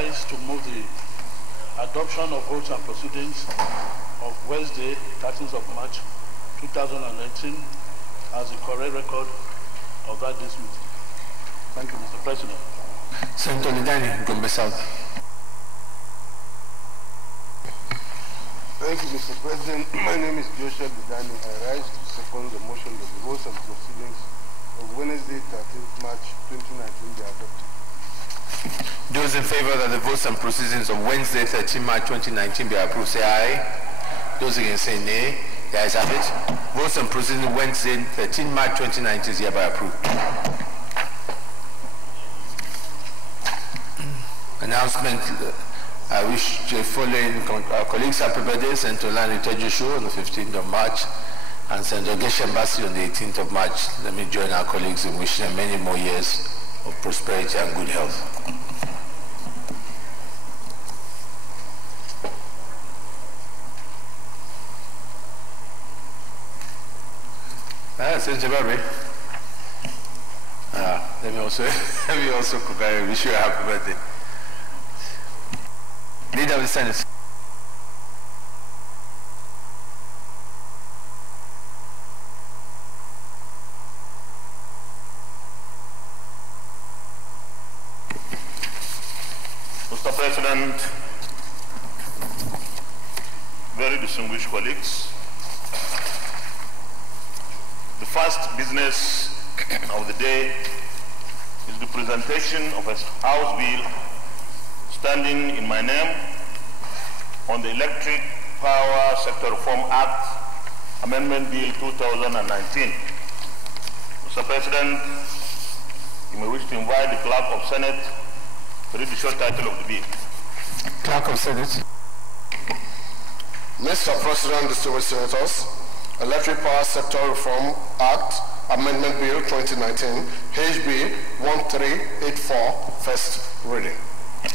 rise to move the adoption of votes and proceedings of Wednesday, 13th of March, 2019 as the correct record of that day's meeting. Thank you, Mr. President. Senator Lidani, Gombe South. Thank you, Mr. President. My name is Joshua Lidani. I rise to second the motion that the votes and proceedings of Wednesday, 13th March 2019 be adopted. Those in favor that the votes and proceedings of Wednesday, 13 March 2019 be approved, say aye. Those against say nay. The ayes have it. Votes and proceedings of Wednesday, 13 March 2019 is hereby approved. Announcement. I wish the following our colleagues happy birthdays: Senator Lani Tejushu on the 15th of March and Senator Geshem Basi on the 18th of March. Let me join our colleagues in wishing them many more years of prosperity and good health. Senator Babe. Let me also wish you a happy birthday. Leader of the Senate. Mr. President, very distinguished colleagues, the first business of the day is the presentation of a House bill standing in my name on the Electric Power Sector Reform Act, Amendment Bill 2019. Mr. President, you may wish to invite the Clerk of Senate to read the short title of the bill. Clerk of Senate. Mr. President, distinguished senators, Electric Power Sector Reform Act, Amendment Bill 2019, HB 1384, first reading.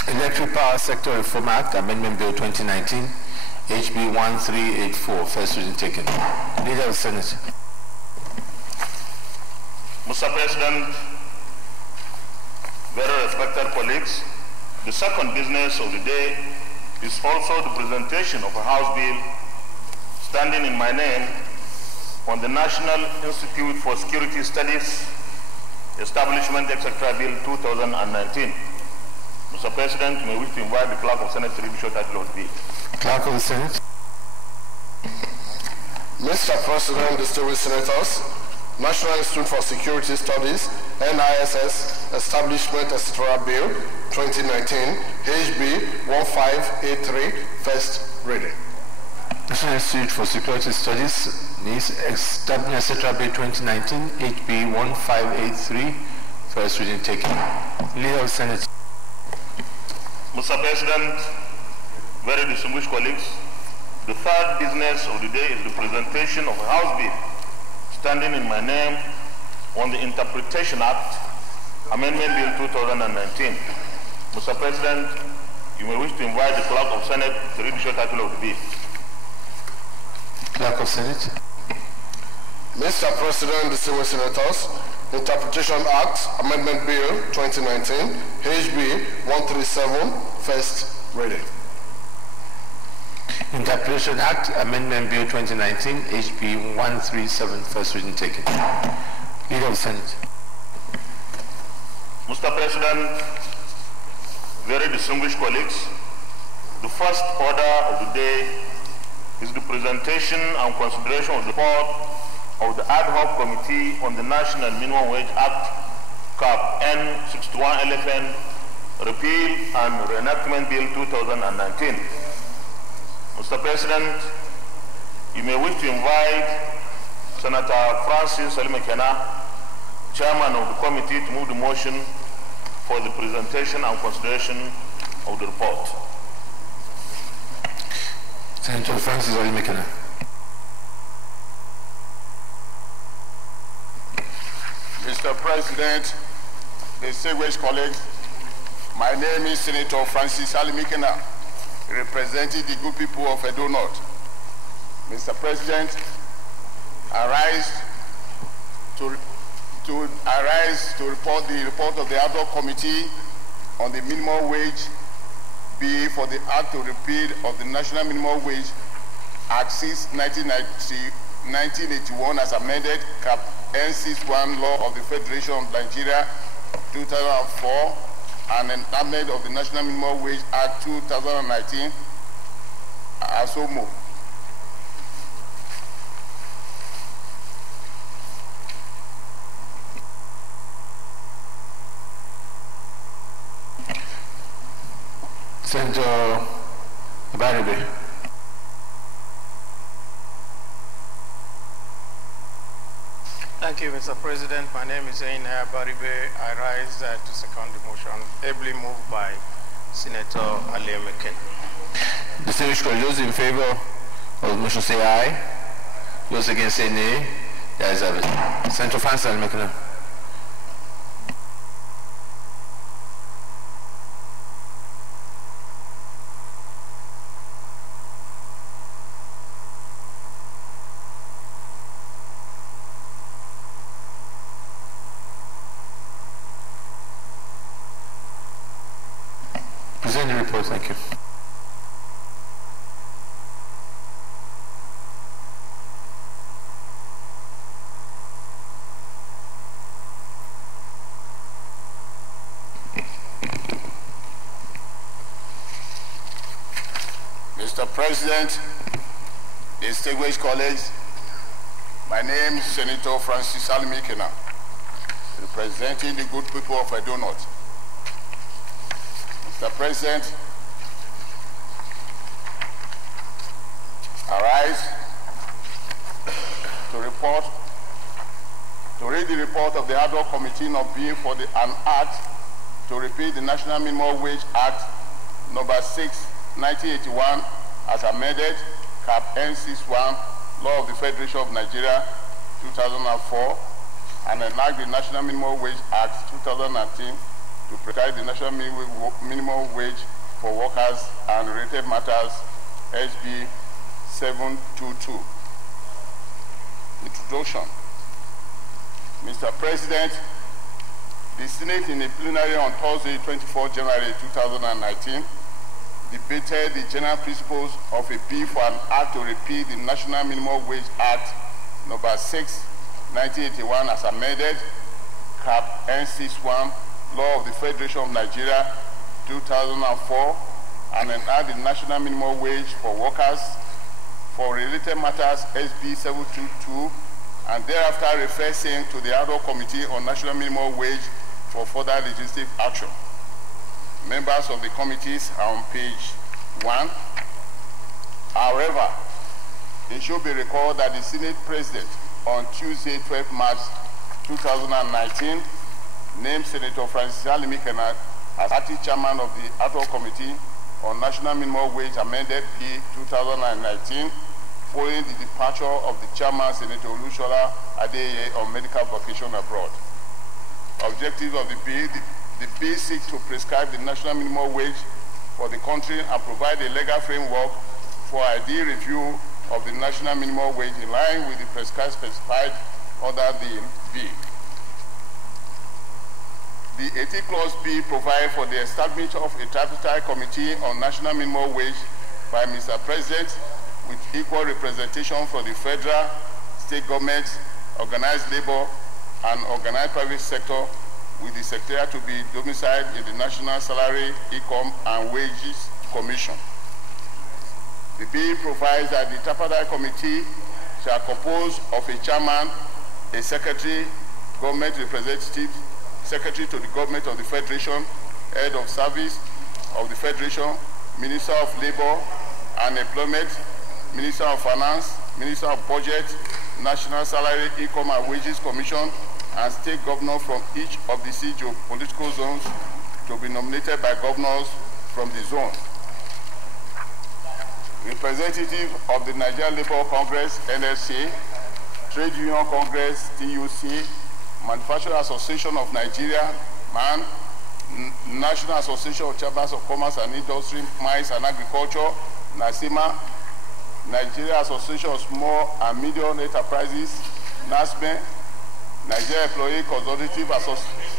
Electric Power Sector Reform Act, Amendment Bill 2019, HB 1384, first reading taken. Leader of the Senate. Mr. President, very respected colleagues, the second business of the day is also the presentation of a House bill standing in my name on the National Institute for Security Studies Establishment, etc. Bill 2019. Mr. President, you may wish to invite the Clerk of Senate to read the short title of the bill. Clerk of the Senate. Mr. President, distinguished senators, National Institute for Security Studies, NISS Establishment, etc. Bill 2019, HB 1583, first reading. National Institute for Security Studies, NISS Establishment, etc. Bill 2019, HB 1583, first reading taken. Leader of the Senate. Mr. President, very distinguished colleagues, the third business of the day is the presentation of a House bill standing in my name on the Interpretation Act, Amendment Bill 2019. Mr. President, you may wish to invite the Clerk of Senate to read the short title of the bill. Clerk of Senate. Mr. President, distinguished senators, Interpretation Act, Amendment Bill 2019, HB 137, first reading. Interpretation Act, Amendment Bill 2019, HB 137, first reading taken. Leader of the Senate. Mr. President, very distinguished colleagues, the first order of the day is the presentation and consideration of the report of the Ad Hoc Committee on the National Minimum Wage Act, CAP N61LFN, Repeal and Reenactment Bill 2019. Mr. President, you may wish to invite Senator Francis Salimekena, Chairman of the committee, to move the motion for the presentation and consideration of the report. Senator Francis Salimekena. Mr. President, distinguished colleagues, my name is Senator Francis Salimekena, representing the good people of Edo North. Mr. President, I rise to report the report of the Ad Hoc Committee on the Minimum Wage B, for the Act to repeal of the National Minimum Wage Act 6, 1981 as amended, Cap N61 Law of the Federation of Nigeria 2004, and an amendment of the National Minimum Wage Act 2019 as so moved. Senator Baribe. Thank you, Mr. President. My name is Einaya Baribe. I rise to second the motion, ably moved by Senator Aliemeken. Distinguished colleagues, those in favor of the motion say aye. Those against say nay. The ayes have it. Senator Francis Aliemeken. Present the report, thank you. Mr. President, distinguished colleagues, my name is Senator Francis Aliemeken, representing the good people of Edo North. Mr. President, I rise to read the report of the Ad hoc Committee of being for an act to repeal the National Minimum Wage Act number 6, 1981 as amended, Cap N61, Law of the Federation of Nigeria 2004, and enact the National Minimum Wage Act 2019 to prescribe the national minimum wage for workers and related matters, SB 722. Introduction. Mr. President, the Senate in a plenary on Thursday, 24 January 2019, debated the general principles of a bill for an act to repeal the National Minimum Wage Act number 6, 1981 as amended, Cap N61, Law of the Federation of Nigeria 2004, and enact the National Minimum Wage for workers for related matters, SB 722, and thereafter refer same to the Ad hoc Committee on National Minimum Wage for further legislative action. Members of the committees are on page 1. However, it should be recalled that the Senate President on Tuesday, 12 March 2019, named Senator Francis Aliemeken as acting chairman of the Ad hoc Committee on National Minimum Wage Amended Bill 2019, following the departure of the chairman, Senator Olusola Adeyeye, on medical vacation abroad. Objectives of the bill: the bill seeks to prescribe the national minimum wage for the country and provide a legal framework for ideal review of the national minimum wage in line with the prescribed specified under the bill. The 18th clause B provides for the establishment of a tripartite committee on national minimum wage by Mr. President with equal representation from the federal, state governments, organized labor, and organized private sector, with the secretariat to be domiciled in the National Salary, Income, and Wages Commission. The bill provides that the tripartite committee shall compose of a chairman, a secretary, government representative, secretary to the government of the Federation, head of service of the Federation, Minister of Labor and Employment, Minister of Finance, Minister of Budget, National Salary, Income and Wages Commission, and state governors from each of the 6 geopolitical zones to be nominated by governors from the zone. Representative of the Nigerian Labour Congress, NLC, Trade Union Congress, TUC, Manufacturing Association of Nigeria, MAN, National Association of Chambers of Commerce and Industry, Mines and Agriculture, NASIMA, Nigeria Association of Small and Medium Enterprises, NASME, Nigeria Employee Consultative Association.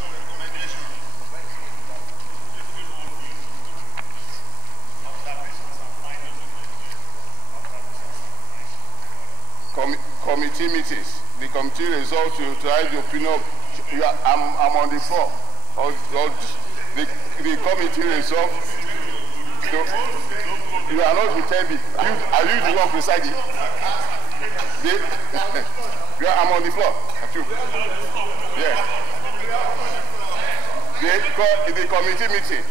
committee meetings. The committee resolved to utilize the opinion of, I'm on the floor. The committee resolved to, you are not with me. Are you the one presiding? I'm on the floor. Yeah. The committee meeting.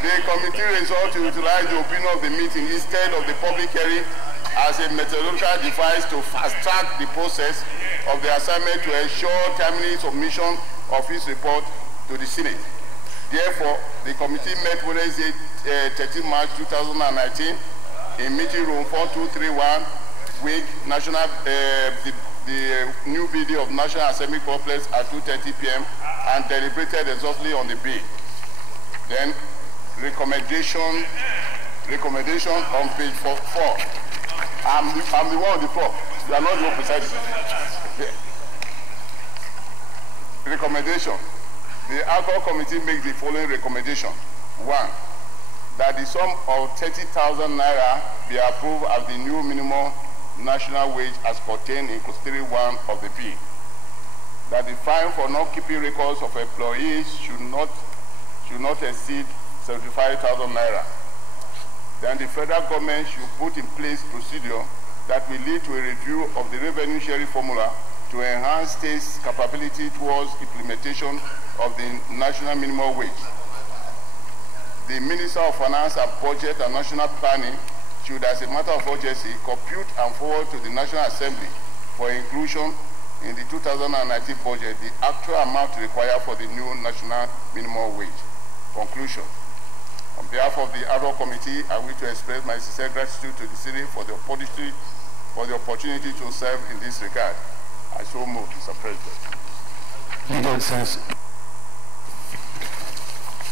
The committee resolved to utilize the opinion of the meeting instead of the public hearing as a methodological device to fast-track the process of the assignment to ensure timely submission of its report to the Senate. Therefore, the committee met Wednesday, 13 March 2019 in meeting room 4231, with National, the new video of National Assembly complex at 2:30 p.m. and deliberated exhaustively on the bill. Then, recommendation on page 4. I'm the one on the floor. You are not the one presiding. Yeah. Recommendation. The alcohol committee makes the following recommendation. 1. That the sum of 30,000 naira be approved as the new minimum national wage as contained in Clause 1 of the bill. That the fine for not keeping records of employees should not exceed 75,000 naira. Then the federal government should put in place procedure that will lead to a review of the revenue sharing formula to enhance states' capability towards implementation of the national minimum wage. The Minister of Finance and Budget and National Planning should, as a matter of urgency, compute and forward to the National Assembly for inclusion in the 2019 budget the actual amount required for the new national minimum wage. Conclusion. On behalf of the ad hoc committee, I wish to express my sincere gratitude to the city for the opportunity to serve in this regard. I so move, Mr. President. Legal sense.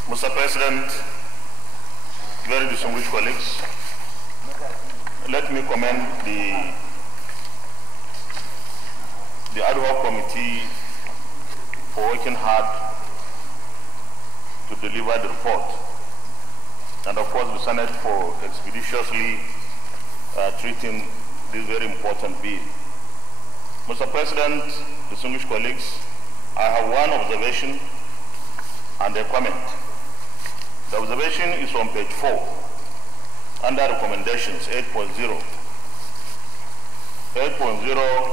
Mr. President, very distinguished colleagues, let me commend the ad hoc committee for working hard to deliver the report, and of course the Senate for expeditiously treating this very important bill. Mr. President, distinguished colleagues, I have one observation and a comment. The observation is on page 4, under recommendations 8.0. 8.0,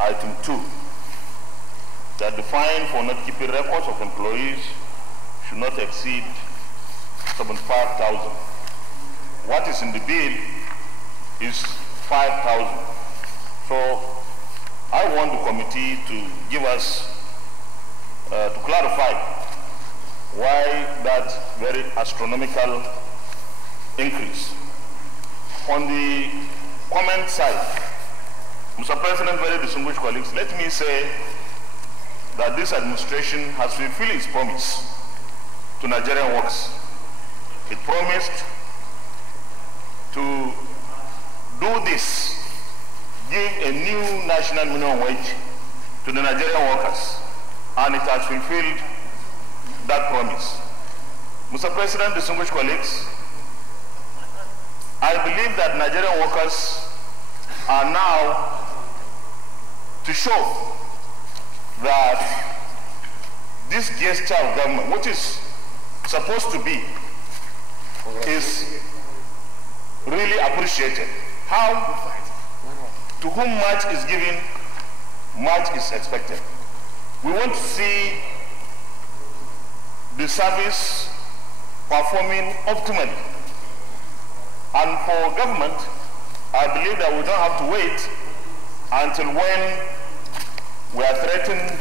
item 2, that the fine for not keeping records of employees should not exceed 75,000. What is in the bill is 5,000. So I want the committee to give us, to clarify why that very astronomical increase. On the comment side, Mr. President, very distinguished colleagues, let me say that this administration has fulfilled its promise to Nigerian workers. It promised to do this, give a new national minimum wage to the Nigerian workers, and it has fulfilled that promise. Mr. President, distinguished colleagues, I believe that Nigerian workers are now to show that this gesture of government, which is supposed to be, is really appreciated. How? To whom much is given, much is expected. We want to see the service performing optimally. And for government, I believe that we don't have to wait until when we are threatened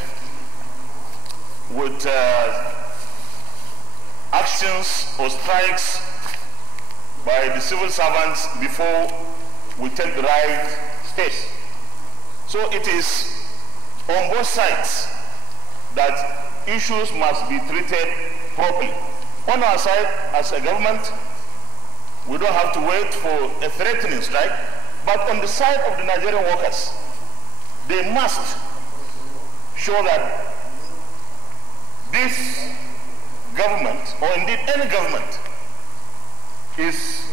with actions or strikes by the civil servants before we take the right steps. So it is on both sides that issues must be treated properly. On our side, as a government, we don't have to wait for a threatening strike, but on the side of the Nigerian workers, they must show that this government, or indeed any government, is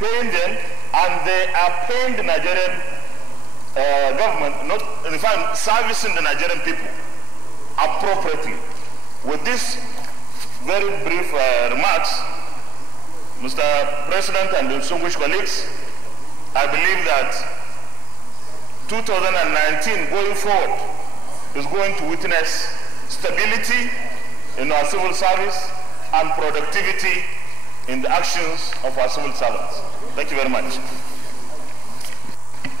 paying them, and they are paying the Nigerian government, not in fact servicing the Nigerian people appropriately. With this very brief remarks, Mr. President and distinguished colleagues, I believe that 2019 going forward is going to witness stability in our civil service and productivity in the actions of our civil servants. Thank you very much.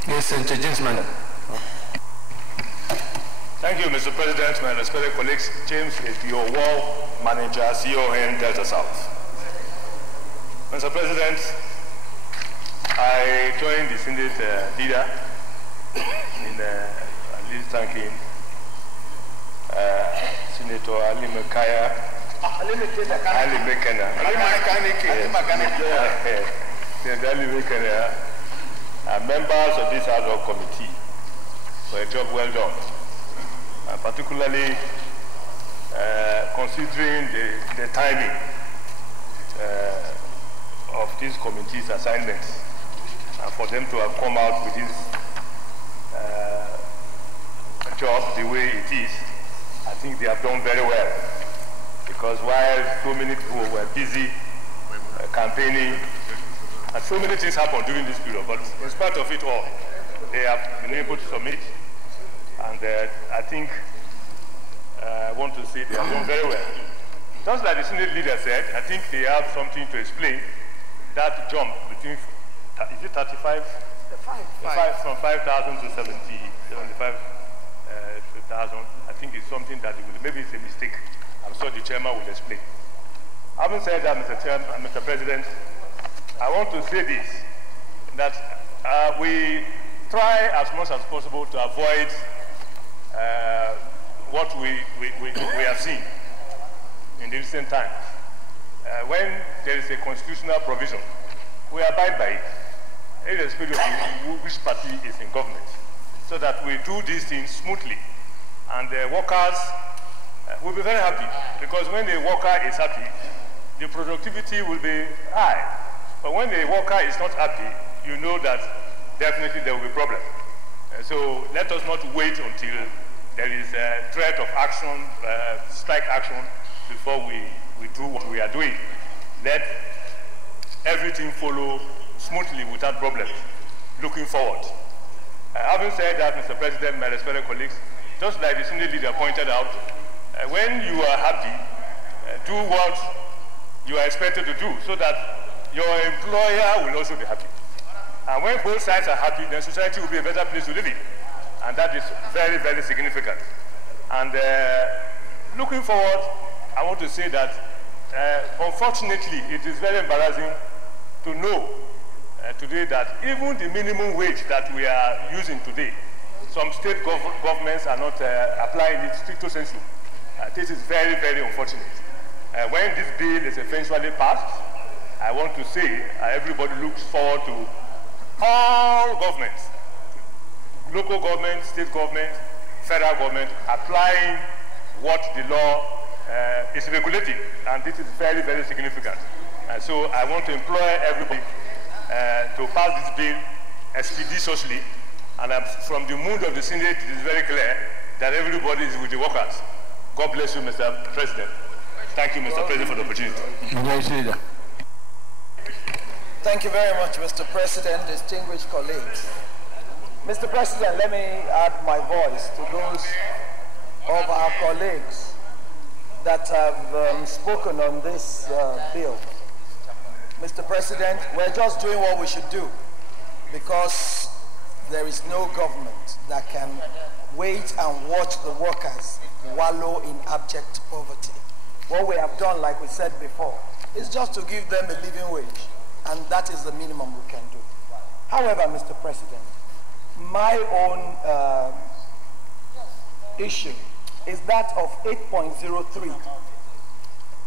Yes, Senator James Mann. Thank you, Mr. President, my respected colleagues. James is your war manager, CON Delta South. Mr. President, I joined the Senate leader in thanking Senator Ali Mekaya. Members of this ad hoc committee for a job well done, and particularly considering the timing of this committee's assignments, and for them to have come out with this job the way it is, I think they have done very well. Because while so many people were busy campaigning, and so many things happened during this period, but in spite of it all, they have been able to submit, and I think I want to say they have done very well. Just like the Senate leader said, I think they have something to explain. That jump between, is it 35? From 5,000 to 75,000, I think it's something that maybe it's a mistake. I'm sure the chairman will explain. Having said that, Mr. President, I want to say this, that we try as much as possible to avoid what we have seen in the recent times. When there is a constitutional provision, we abide by it, irrespective of which party is in government, so that we do these things smoothly. And the workers will be very happy, because when the worker is happy, the productivity will be high. But when the worker is not happy, you know that definitely there will be problem. So let us not wait until there is a threat of action, strike action, before we do what we are doing. Let everything follow smoothly without problems, looking forward. Having said that, Mr. President, my respected colleagues, just like the Senate leader pointed out, when you are happy, do what you are expected to do, so that your employer will also be happy. And when both sides are happy, then society will be a better place to live in. And that is very, very significant. And looking forward, I want to say that unfortunately, it is very embarrassing to know today that even the minimum wage that we are using today, some state governments are not applying it stricto sensu. This is very, very unfortunate. When this bill is eventually passed, I want to say everybody looks forward to all governments, local government, state government, federal government, applying what the law is regulating. And this is very, very significant. So I want to employ everybody to pass this bill expeditiously. And from the mood of the Senate, it is very clear that everybody is with the workers. God bless you, Mr. President. Thank you, Mr. President, for the opportunity. Thank you very much, Mr. President, distinguished colleagues. Mr. President, let me add my voice to those of our colleagues that have spoken on this bill. Mr. President, we're just doing what we should do, because there is no government that can wait and watch the workers wallow in abject poverty. What we have done, like we said before, is just to give them a living wage, and that is the minimum we can do. However, Mr. President, my own issue is that of 8.03.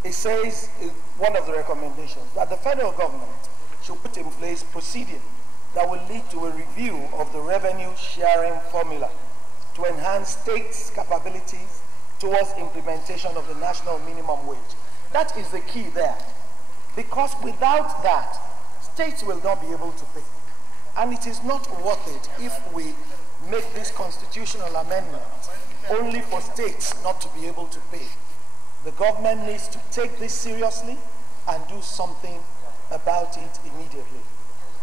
It says, one of the recommendations, that the federal government should put in place proceeding that will lead to a review of the revenue sharing formula to enhance states' capabilities towards implementation of the national minimum wage. That is the key there. Because without that, states will not be able to pay. And it is not worth it if we make this constitutional amendment only for states not to be able to pay. The government needs to take this seriously and do something about it immediately.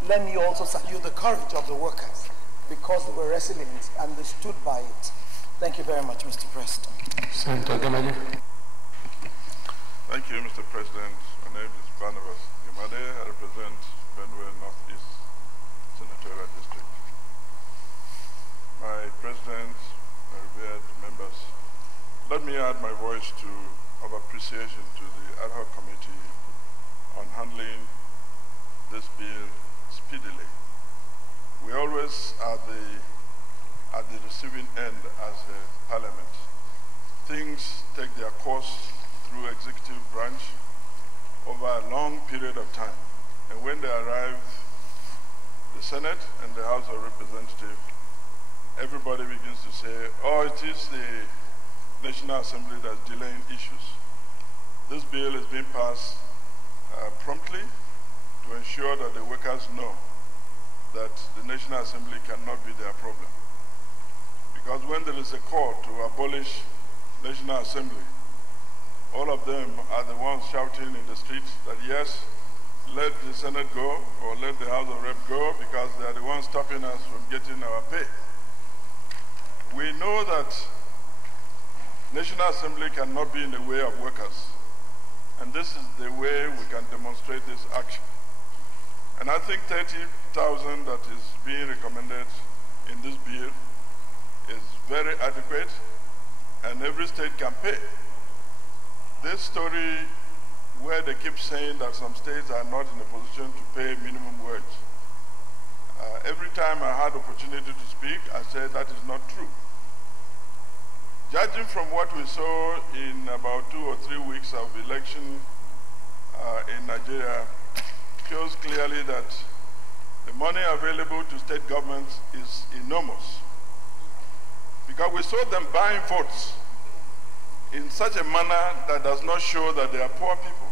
Let me also salute the courage of the workers because they were resilient and they stood by it. Thank you very much, Mr. President. Senator Gamade. Thank you, Mr. President. My name is Barnabas Gamade. I represent Benue Northeast Senatorial District. My President, my revered members, let me add my voice of appreciation to the ad hoc committee on handling this bill speedily. We always are at the receiving end as a parliament. Things take their course through executive branch over a long period of time. And when they arrive, the Senate and the House of Representatives, everybody begins to say, oh, it is the National Assembly that's delaying issues. This bill is being passed promptly to ensure that the workers know that the National Assembly cannot be their problem. Because when there is a call to abolish National Assembly, all of them are the ones shouting in the streets that yes, let the Senate go or let the House of Rep go because they are the ones stopping us from getting our pay. We know that National Assembly cannot be in the way of workers. And this is the way we can demonstrate this action. And I think 30,000 that is being recommended in this bill is very adequate, and every state can pay. This story where they keep saying that some states are not in a position to pay minimum wage. Every time I had opportunity to speak, I said that is not true. Judging from what we saw in about 2 or 3 weeks of election in Nigeria, shows clearly that the money available to state governments is enormous. Because we saw them buying votes in such a manner that does not show that they are poor people.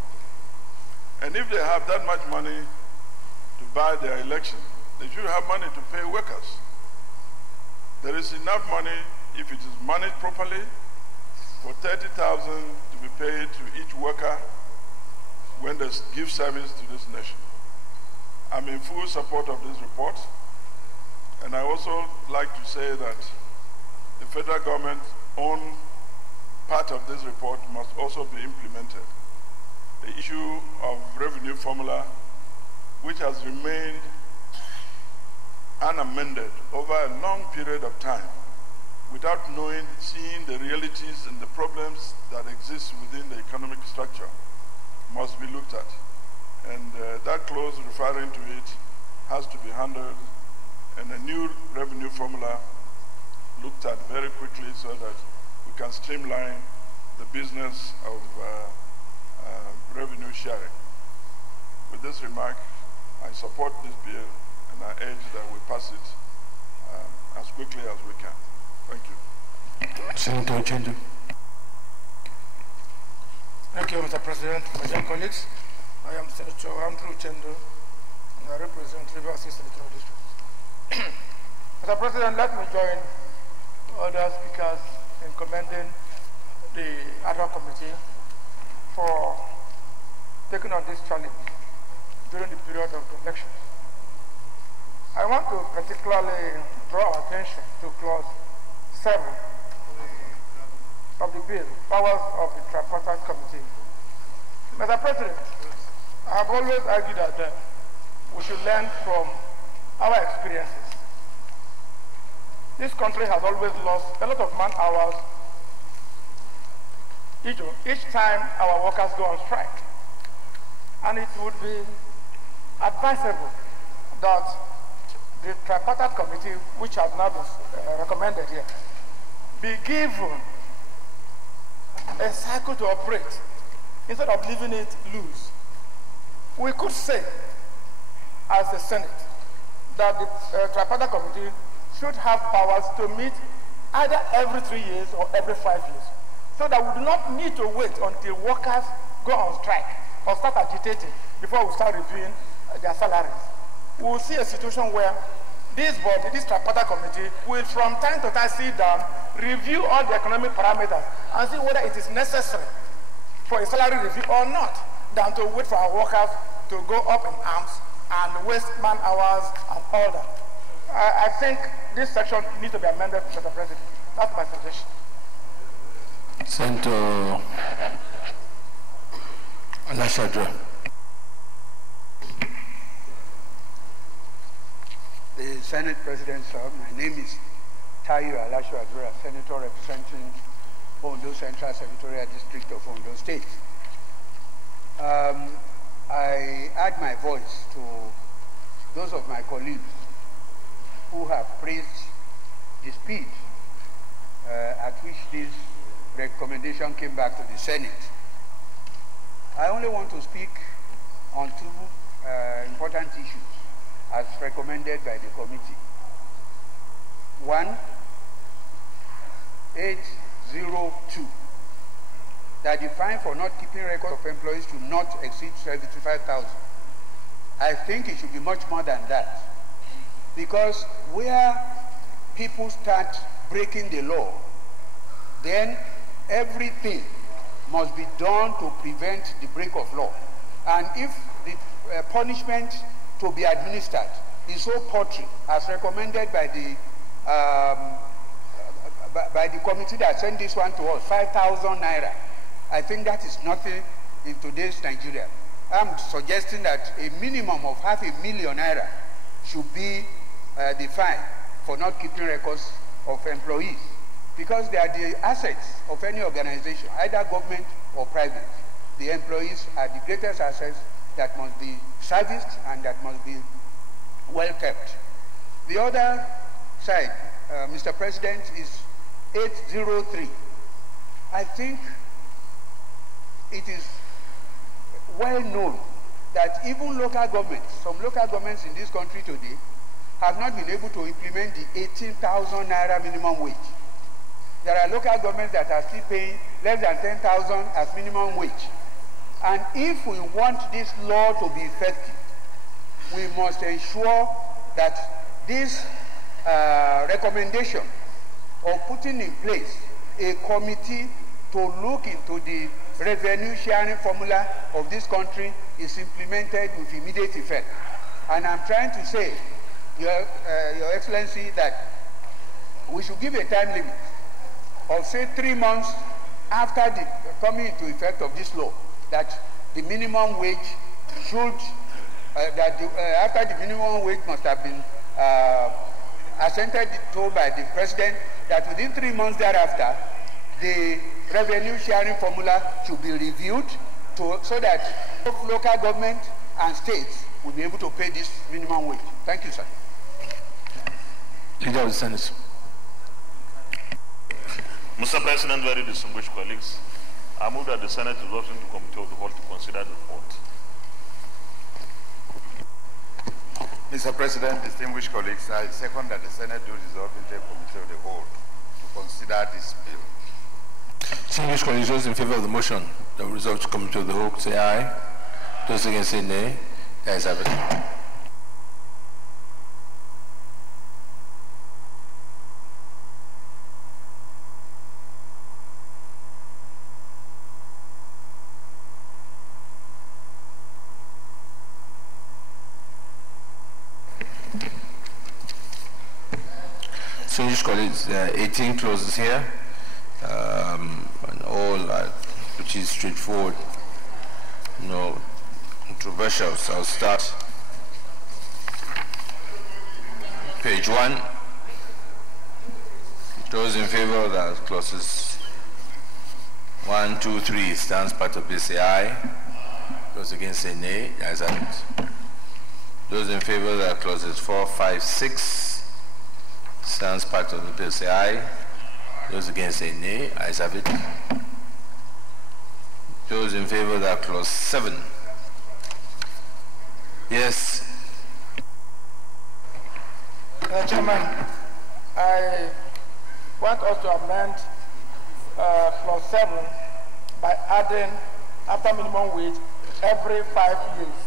And if they have that much money to buy their election, they should have money to pay workers. There is enough money, if it is managed properly, for 30,000 to be paid to each worker when they give service to this nation. I'm in full support of this report, and I also like to say that the federal government's own part of this report must also be implemented. The issue of revenue formula, which has remained unamended over a long period of time, without seeing the realities and the problems that exist within the economic structure, must be looked at. And that clause referring to it has to be handled, and a new revenue formula looked at very quickly so that we can streamline the business of revenue sharing. With this remark, I support this bill, and I urge that we pass it as quickly as we can. Thank you. Senator Chendo. Thank you, Mr. President. My dear colleagues, I am Senator Andrew Chendo, and I represent Rivers Senatorial District. Mr. President, let me join other speakers in commending the ad hoc committee for taking on this challenge during the period of the elections. I want to particularly draw our attention to clause 7 of the bill, powers of the tripartite committee. Mr. President, I have always argued that we should learn from our experiences. This country has always lost a lot of man hours each time our workers go on strike. And it would be advisable that the tripartite committee, which has now been recommended here, be given a cycle to operate instead of leaving it loose. We could say, as the Senate, that the tripartite committee should have powers to meet either every 3 years or every 5 years, so that we do not need to wait until workers go on strike or start agitating before we start reviewing their salaries. We will see a situation where this body, this tripartite committee, will from time to time sit down, review all the economic parameters, and see whether it is necessary for a salary review or not, than to wait for our workers to go up in arms and waste man hours and all that. I think this section needs to be amended, Mr. President. That's my suggestion. Senator Alashadra. The Senate President, sir, my name is Tayo Alashadra, Senator representing Ondo Central Senatorial District of Ondo State. I add my voice to those of my colleagues who have praised the speed at which this recommendation came back to the Senate. I only want to speak on two important issues as recommended by the committee. One, 802, that the fine for not keeping record of employees should not exceed 75,000. I think it should be much more than that, because where people start breaking the law, then everything must be done to prevent the break of law. And if the punishment to be administered is so paltry, as recommended by the committee that sent this one to us, 5,000 naira, I think that is nothing in today's Nigeria. I'm suggesting that a minimum of 500,000 naira should be the fine for not keeping records of employees, because they are the assets of any organization, either government or private. The employees are the greatest assets that must be serviced and that must be well kept. The other side, Mr. President, is 803. I think it is well known that even local governments, some local governments in this country today, have not been able to implement the 18,000 naira minimum wage. There are local governments that are still paying less than 10,000 as minimum wage. And if we want this law to be effective, we must ensure that this recommendation of putting in place a committee to look into the revenue sharing formula of this country is implemented with immediate effect. And I'm trying to say, Your Excellency, that we should give a time limit of, say, 3 months after the coming into effect of this law, that the minimum wage should, after the minimum wage must have been assented to by the President, that within 3 months thereafter, the revenue sharing formula should be reviewed so that both local government and states will be able to pay this minimum wage. Thank you, sir. Leader of the Senate. Mr. President, very distinguished colleagues, I move that the Senate resolves into committee of the whole to consider the report. Mr. President, distinguished colleagues, I second that the Senate do resolve into a committee of the whole to consider this bill. Distinguished colleagues, those in favor of the motion that will resolve to committee of the whole, say aye. Those against say nay. The ayes have it. Distinguished colleagues, 18 clauses here, and all which is straightforward, no controversial. So I'll start page 1. Those in favor of the clauses 1, 2, 3 stands part of this, say aye. Those against say nay. The ayes have it. Those in favor of the clauses 4, 5, 6 stands part of the bill, say aye. Those against say nay. Ayes have it. Those in favor of that clause 7. Yes. Chairman, I want us to amend clause 7 by adding, after minimum wage, every 5 years.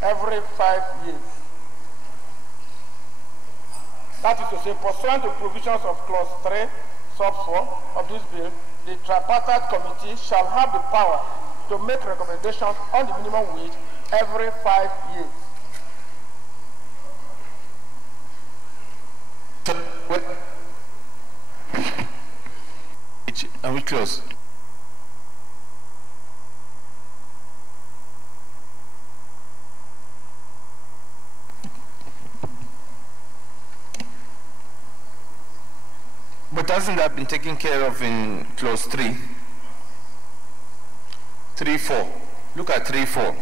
Every 5 years. That is to say, pursuant to provisions of Clause 3, Sub 4 of this bill, the tripartite committee shall have the power to make recommendations on the minimum wage every 5 years. And we close. But hasn't that been taken care of in clause 3? 3.4. Look at 3.4.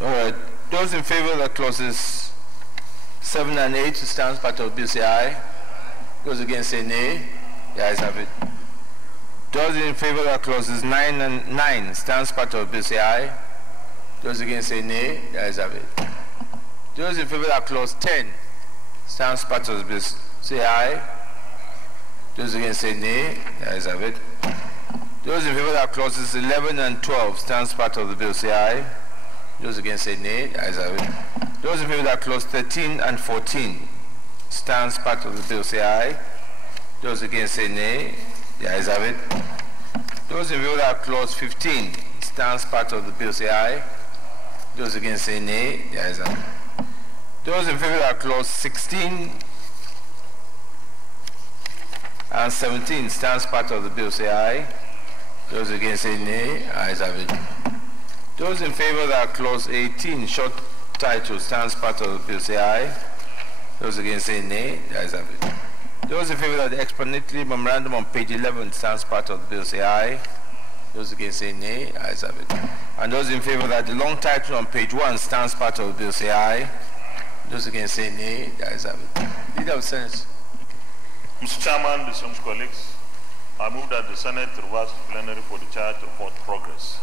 All right. Those in favor of the clauses 7 and 8 stands part of bill say aye. Those against say nay. The ayes have it. Those in favor of clauses 9 and 9 stands part of bill say aye. Those against say nay. The ayes have it. Those in favor of clause 10 stands part of the bill say aye. Those against say nay. The ayes have it. Those in favor of clauses 11 and 12 stands part of the bill say aye. Those against say nay. The ayes have it. Those in favor of clause 13 and 14 stands part of the bill say aye. Those against say nay. The ayes have it. Those in favor of clause 15 stands part of the bill say aye. Those against say nay. The ayes have it. Those in favor of clause 16 and 17 stands part of the bill say aye. Those against say nay. Ayes have it. Those in favor of clause 18 short title stands part of the bill say aye. Those against say nay. The ayes have it. Those in favor of the explanatory memorandum on page 11 stands part of the bill say aye. Those against say nay. The ayes have it. And those in favor that the long title on page 1 stands part of the bill say aye. Those against say nay. The ayes have it. Leader of the Senate. Mr. Chairman, distinguished colleagues, I move that the Senate reverse to plenary for the charge to report progress.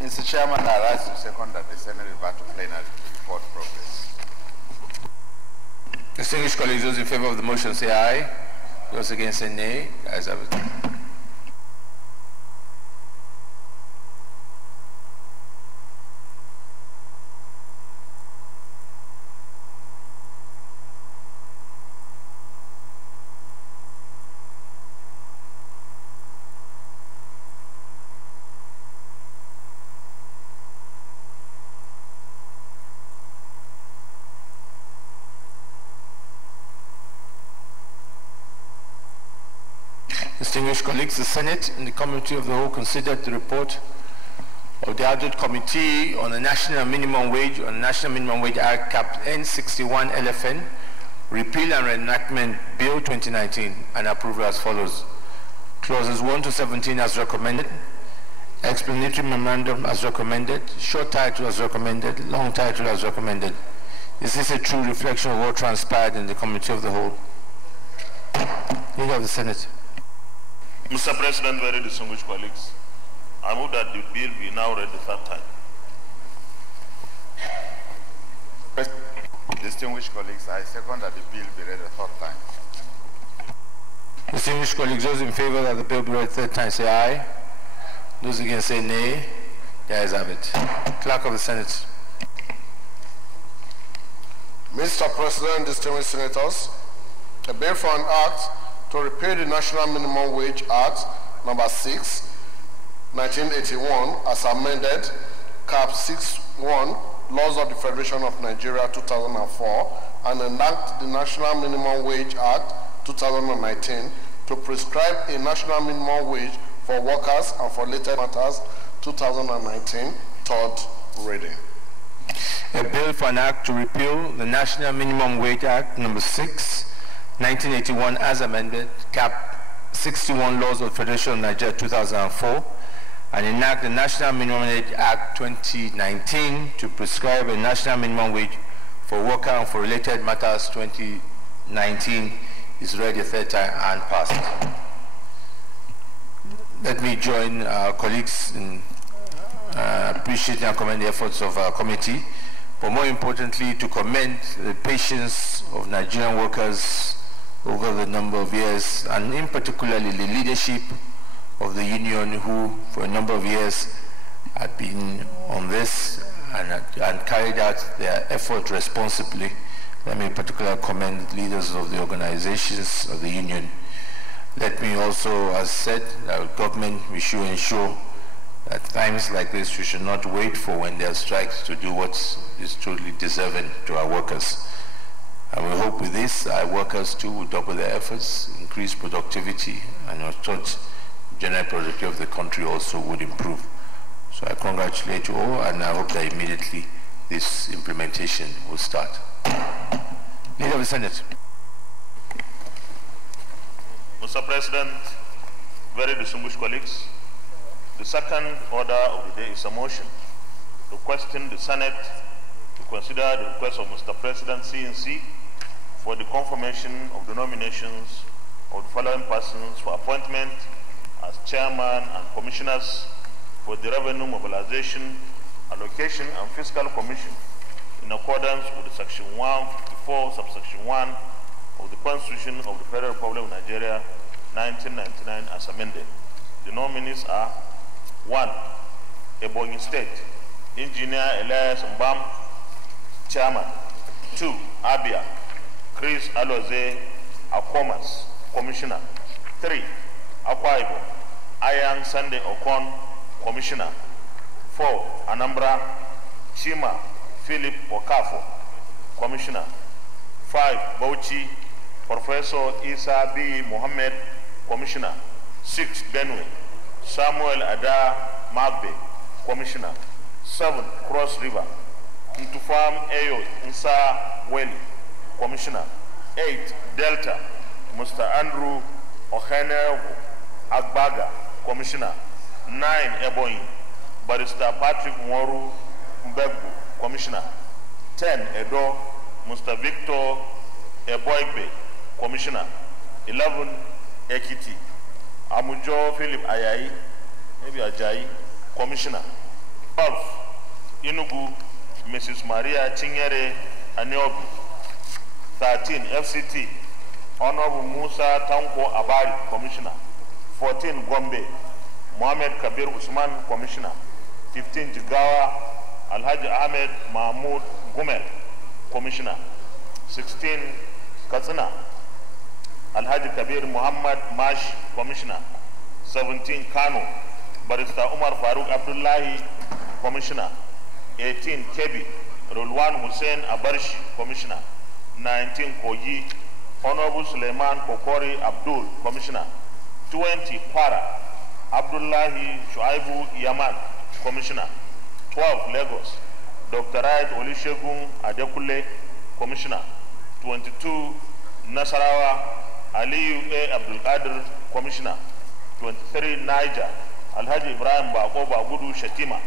Mr. Chairman, I rise to second that the Senate revert to plenary to report progress. Distinguished colleagues, those in favor of the motion say aye. Those against say nay. The ayes have it. Distinguished colleagues, the Senate and the Committee of the Whole considered the report of the Adult Committee on the National Minimum Wage on the National Minimum Wage Act Cap N61 LFN, Repeal and Reenactment Bill 2019, and approval as follows. Clauses 1 to 17 as recommended, explanatory memorandum as recommended, short title as recommended, long title as recommended. Is this a true reflection of what transpired in the Committee of the Whole? Leader of the Senate. Mr. President, very distinguished colleagues, I move that the bill be now read the third time. Distinguished colleagues, I second that the bill be read a third time. Distinguished colleagues, those in favor that the bill be read third time say aye. Those against say nay. The ayes have it. Clerk of the Senate. Mr. President, distinguished senators, a bill for an act to repeal the National Minimum Wage Act number 6, 1981 as amended, Cap 61, Laws of the Federation of Nigeria 2004, and enact the National Minimum Wage Act 2019 to prescribe a national minimum wage for workers and for related matters 2019, third reading. A bill for an act to repeal the National Minimum Wage Act number 6, 1981 as amended, Cap 61 Laws of the Federation of Nigeria 2004, and enact the National Minimum Wage Act 2019 to prescribe a national minimum wage for worker and for related matters 2019 is read a third time and passed. Let me join our colleagues in appreciating and commend the efforts of our committee but more importantly, to commend the patience of Nigerian workers over the number of years, and in particular the leadership of the union who for a number of years had been on this and carried out their effort responsibly. Let me particularly commend leaders of the organizations of the union. Let me also, as said, our government, we should ensure at times like this we should not wait for when there are strikes to do what is truly deserving to our workers. And we hope with this our workers too will double their efforts, increase productivity, and our general productivity of the country also would improve. So I congratulate you all, and I hope that immediately this implementation will start. Leader of the Senate. Mr. President, very distinguished colleagues, the second order of the day is a motion requesting the Senate to consider the request of Mr. President CNC for the confirmation of the nominations of the following persons for appointment as chairman and commissioners for the Revenue Mobilization, Allocation and Fiscal Commission in accordance with Section 154, subsection 1 of the Constitution of the Federal Republic of Nigeria, 1999 as amended. The nominees are 1. Ebonyi State, Engineer Elias Mbam, Chairman. 2. Abia, Chris Aloze Akomas, Commissioner. 3. Akwa Ibom, Ayang Sunday Okon, Commissioner. 4. Anambra, Chima Philip Okafo, Commissioner. 5. Bauchi, Professor Isa B. Mohammed, Commissioner. 6. Benue, Samuel Ada Magbe, Commissioner. 7. Cross River, Ntufam Eyo Nsa Weli, Commissioner. 8. Delta, Mr. Andrew Ohenewo Agbaga, Commissioner. 9. Ebonyi, Barrister Patrick Nworu Mbegbu, Commissioner. 10. Edo, Mr. Victor Eboigbe, Commissioner. 11. Ekiti, Amujo Philip Ayayi, maybe Ajayi, Commissioner. 12. Enugu, Mrs. Maria Chinyere Aniobi. 13. FCT, Honorable Musa Tanko Abari, Commissioner. 14. Gombe, Mohamed Kabir Usman, Commissioner. 15. Jigawa, Alhaji Ahmed Mahmoud Gumel, Commissioner. 16. Katsina, Alhaji Kabir Muhammad Mash, Commissioner. 17. Kano, Barrister Umar Farooq Abdullahi, Commissioner. 18. Kebi, Rulwan Hussein Abarshi, Commissioner. 19. Kogi, Honorable Suleiman Kokori Abdul, Commissioner. 20. Kwara, Abdullahi Shuaibu Yaman, Commissioner. 12. Lagos, Dr. Wright Olusegun Adekule, Commissioner. 22. Nasarawa, Aliyu A. Abdul Qadir, Commissioner. 23. Niger, Alhaji Ibrahim Bako Bagudu Shatima,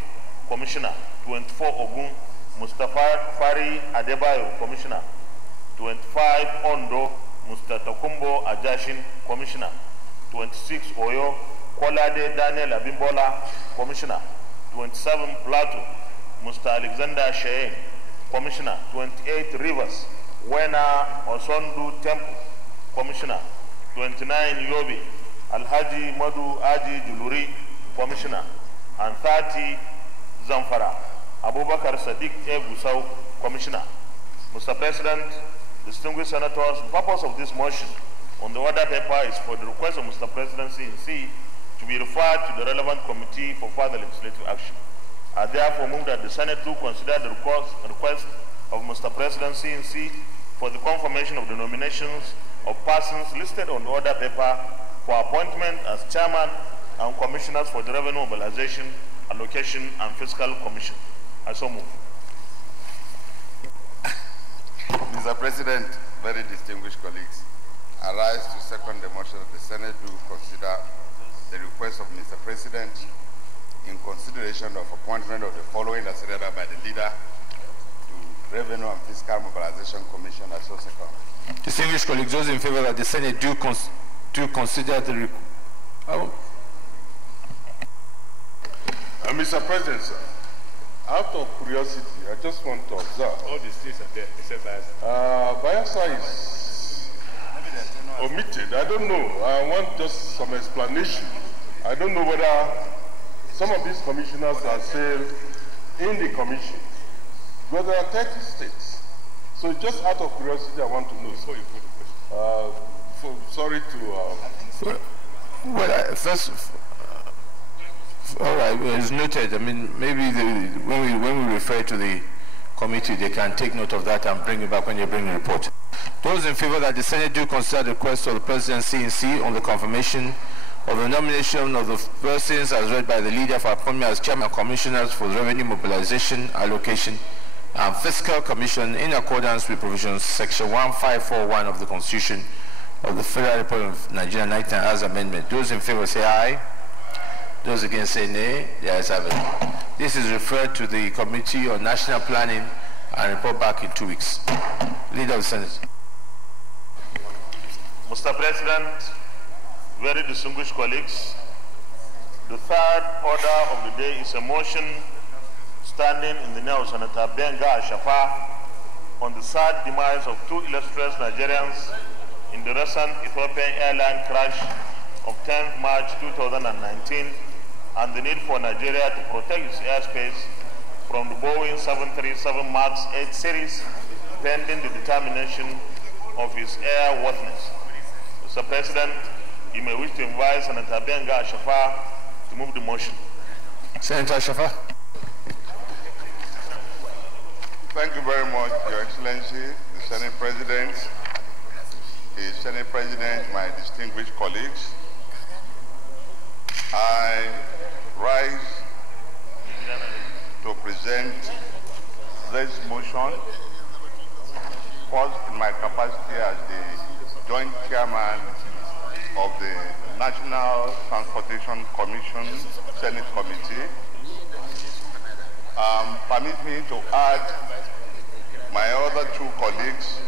Commissioner. 24. Ogun, Mustafa Fari Adebayo, Commissioner. 25. Ondo, Mr. Takumbo Ajashin, Commissioner. 26. Oyo, Kolade Daniel Abimbola, Commissioner. 27. Plateau, Mr. Alexander Shea, Commissioner. 28. Rivers, Wena Osondu Temple, Commissioner. 29. Yobe, Alhaji Madu Aji Juluri, Commissioner. And 30. Zamfara, Abubakar Sadiq A. Gusau, Commissioner. Mr. President, distinguished senators, the purpose of this motion on the order paper is for the request of Mr. President CNC to be referred to the relevant committee for further legislative action. I therefore move that the Senate do consider the request of Mr. President CNC for the confirmation of the nominations of persons listed on the order paper for appointment as chairman and commissioners for the Revenue Mobilization, Allocation and Fiscal Commission. I so move. Mr. President, very distinguished colleagues, I rise to second the motion that the Senate do consider the request of Mr. President in consideration of appointment of the following as read by the leader to Revenue and Fiscal Mobilization Commission as so second. Distinguished colleagues, those in favor that the Senate do consider the Mr. President, sir, Out of curiosity, I just want to observe. All the states are there, except Bayelsa. Bayelsa is omitted. I don't know. I want just some explanation. I don't know whether some of these commissioners are still in the commission. But there are 30 states. So just out of curiosity, I want to know. Before you put the question. Sorry to... First, all right, it's noted. I mean, maybe when we refer to the committee, they can take note of that and bring it back when you bring the report. Those in favor that the Senate do consider the request of the Presidency in C on the confirmation of the nomination of the persons as read by the leader for appointment as chairman of commissioners for the Revenue Mobilization, Allocation, and Fiscal Commission in accordance with provisions section 1541 of the Constitution of the Federal Republic of Nigeria 19 as amendment. Those in favor say aye. Those against say nay. The ayes have it. This is referred to the Committee on National Planning and report back in 2 weeks. Leader of the Senate. Mr. President, very distinguished colleagues, the third order of the day is a motion standing in the name of Senator Benga Ashafa on the sad demise of two illustrious Nigerians in the recent Ethiopian airline crash of 10th March 2019 and the need for Nigeria to protect its airspace from the Boeing 737 MAX 8 series pending the determination of its airworthiness. Mr. President, you may wish to invite Senator Benga Ashafa to move the motion. Senator Ashafa. Thank you very much, Your Excellency, the Senate President, my distinguished colleagues. I rise to present this motion, first in my capacity as the Joint Chairman of the National Transportation Commission Senate Committee. Permit me to add my other two colleagues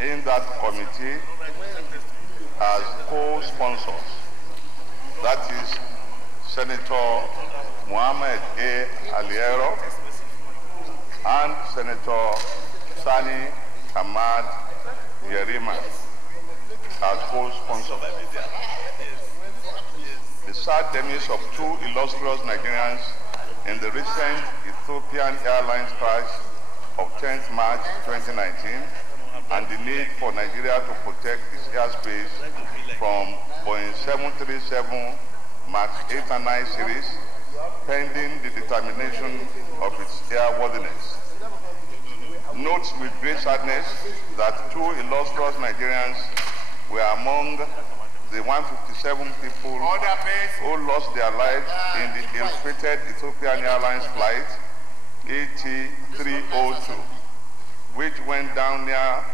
in that committee as co-sponsors. That is Senator Mohammed A. Aliero and Senator Sani Ahmad Yerima as co-sponsors. The sad demise of two illustrious Nigerians in the recent Ethiopian Airlines crash of 10th March 2019 and the need for Nigeria to protect its airspace from Boeing 737 MAX 8 and 9 series pending the determination of its airworthiness. Notes with great sadness that two illustrious Nigerians were among the 157 people who lost their lives in the ill-fated Ethiopian Airlines flight ET302, which went down near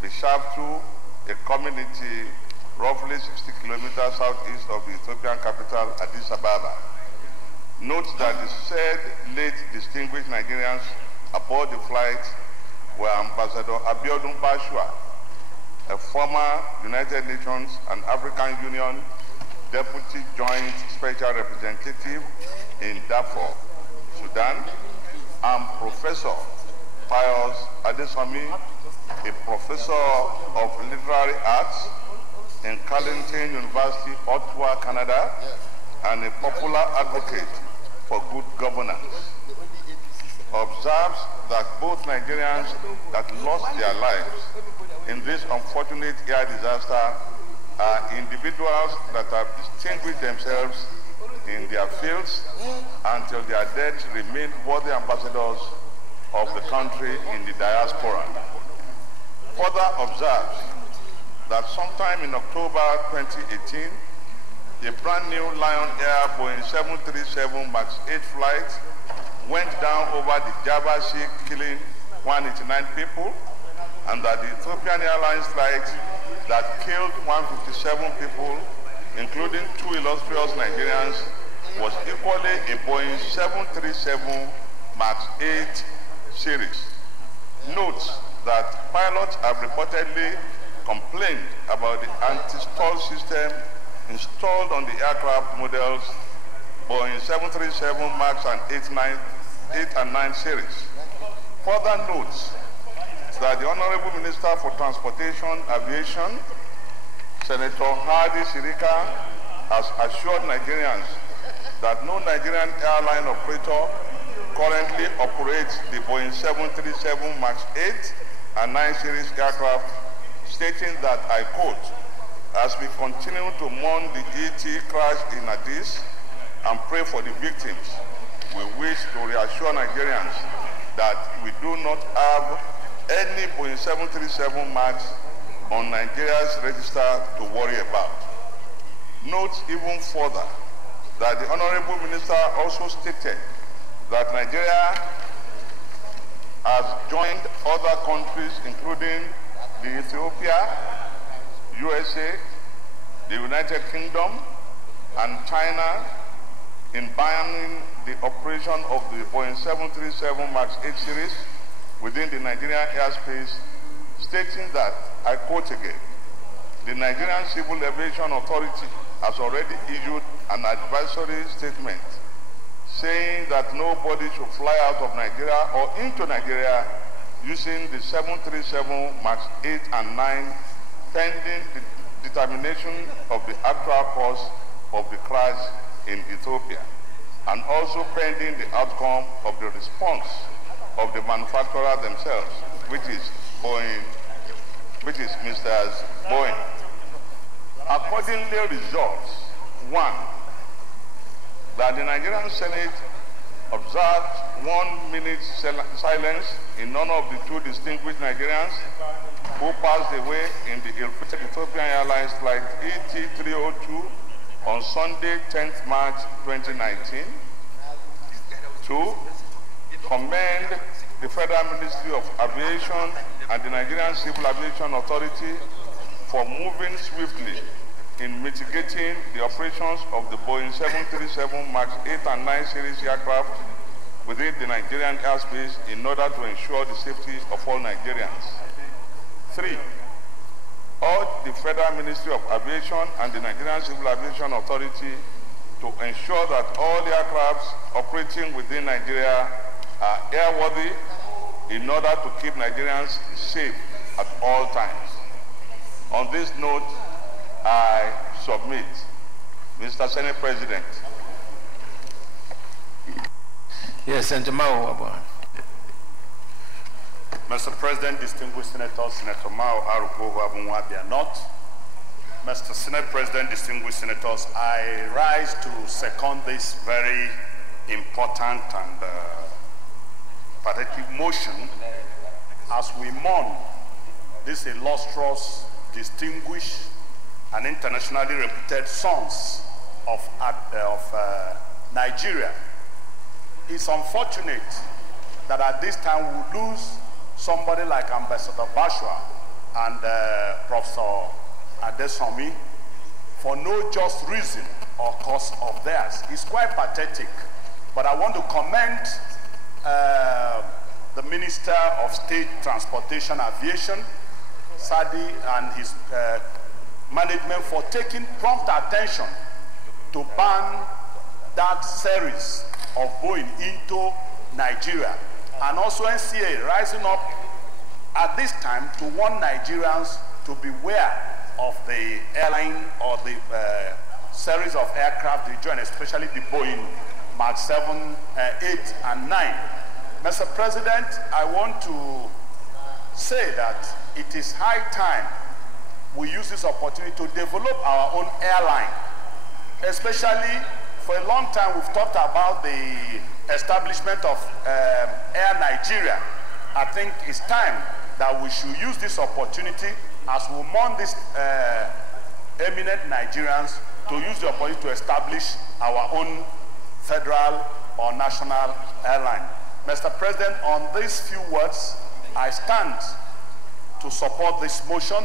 Bishaftu, a community roughly 60 kilometers southeast of the Ethiopian capital, Addis Ababa. Note that the said late distinguished Nigerians aboard the flight were Ambassador Abiodun Bashua, a former United Nations and African Union Deputy Joint Special Representative in Darfur, Sudan, and Professor Pius Adesomi, a professor of literary arts in Carleton University, Ottawa, Canada, and a popular advocate for good governance, observes that both Nigerians that lost their lives in this unfortunate air disaster are individuals that have distinguished themselves in their fields until their deaths remain worthy ambassadors of the country in the diaspora. Further observes that sometime in October 2018, a brand new Lion Air Boeing 737 MAX 8 flight went down over the Java Sea, killing 189 people, and that the Ethiopian Airlines flight that killed 157 people, including two illustrious Nigerians, was equally a Boeing 737 MAX 8 series. Notes that pilots have reportedly complained about the anti-stall system installed on the aircraft models, Boeing 737 MAX and 8 and 9 series. Further notes that the Honorable Minister for Transportation Aviation, Senator Hadi Sirika, has assured Nigerians that no Nigerian airline operator currently operates the Boeing 737 MAX 8 and 9 series aircraft, stating that, I quote, as we continue to mourn the ET crash in Addis and pray for the victims, we wish to reassure Nigerians that we do not have any Boeing 737 MAX on Nigeria's register to worry about. Note even further that the Honorable Minister also stated that Nigeria has joined other countries, including the Ethiopia, USA, the United Kingdom, and China, in banning the operation of the Boeing 737 MAX 8 series within the Nigerian airspace, stating that, I quote again, the Nigerian Civil Aviation Authority has already issued an advisory statement saying that nobody should fly out of Nigeria or into Nigeria using the 737 MAX 8 and 9 pending the determination of the actual cause of the crash in Ethiopia, and also pending the outcome of the response of the manufacturer themselves, which is Mr. Boeing. Accordingly, results: 1, that the Nigerian Senate observed 1 minute silence in honor of the 2 distinguished Nigerians who passed away in the ill-fated Ethiopian Airlines flight ET302 on Sunday, 10th March 2019. 2, commend the Federal Ministry of Aviation and the Nigerian Civil Aviation Authority for moving swiftly in mitigating the operations of the Boeing 737 MAX 8 and 9 series aircraft within the Nigerian airspace in order to ensure the safety of all Nigerians. 3, urge the Federal Ministry of Aviation and the Nigerian Civil Aviation Authority to ensure that all aircrafts operating within Nigeria are airworthy in order to keep Nigerians safe at all times. On this note, I submit. Mr. Senate President. Yes, Senator Mao. Mr. President, distinguished senators, Senator Mao Aruko Wabunwabia North. Mr. Senate President, distinguished senators, I rise to second this very important and pathetic motion as we mourn these illustrious, distinguished, and internationally reputed sons of Nigeria. It's unfortunate that at this time we lose somebody like Ambassador Bashwa and Professor Adesomi for no just reason or cause of theirs. It's quite pathetic, but I want to commend the Minister of State Transportation Aviation, Sadi, and his management for taking prompt attention to ban that series of Boeing into Nigeria, and also NCA rising up at this time to warn Nigerians to beware of the airline or the series of aircraft they join, especially the Boeing MAX 7, 8, and 9. Mr. President, I want to say that it is high time we use this opportunity to develop our own airline. Especially for a long time we've talked about the establishment of Air Nigeria. I think it's time that we should use this opportunity as we mourn these eminent Nigerians to use the opportunity to establish our own federal or national airline. Mr. President, on these few words, I stand to support this motion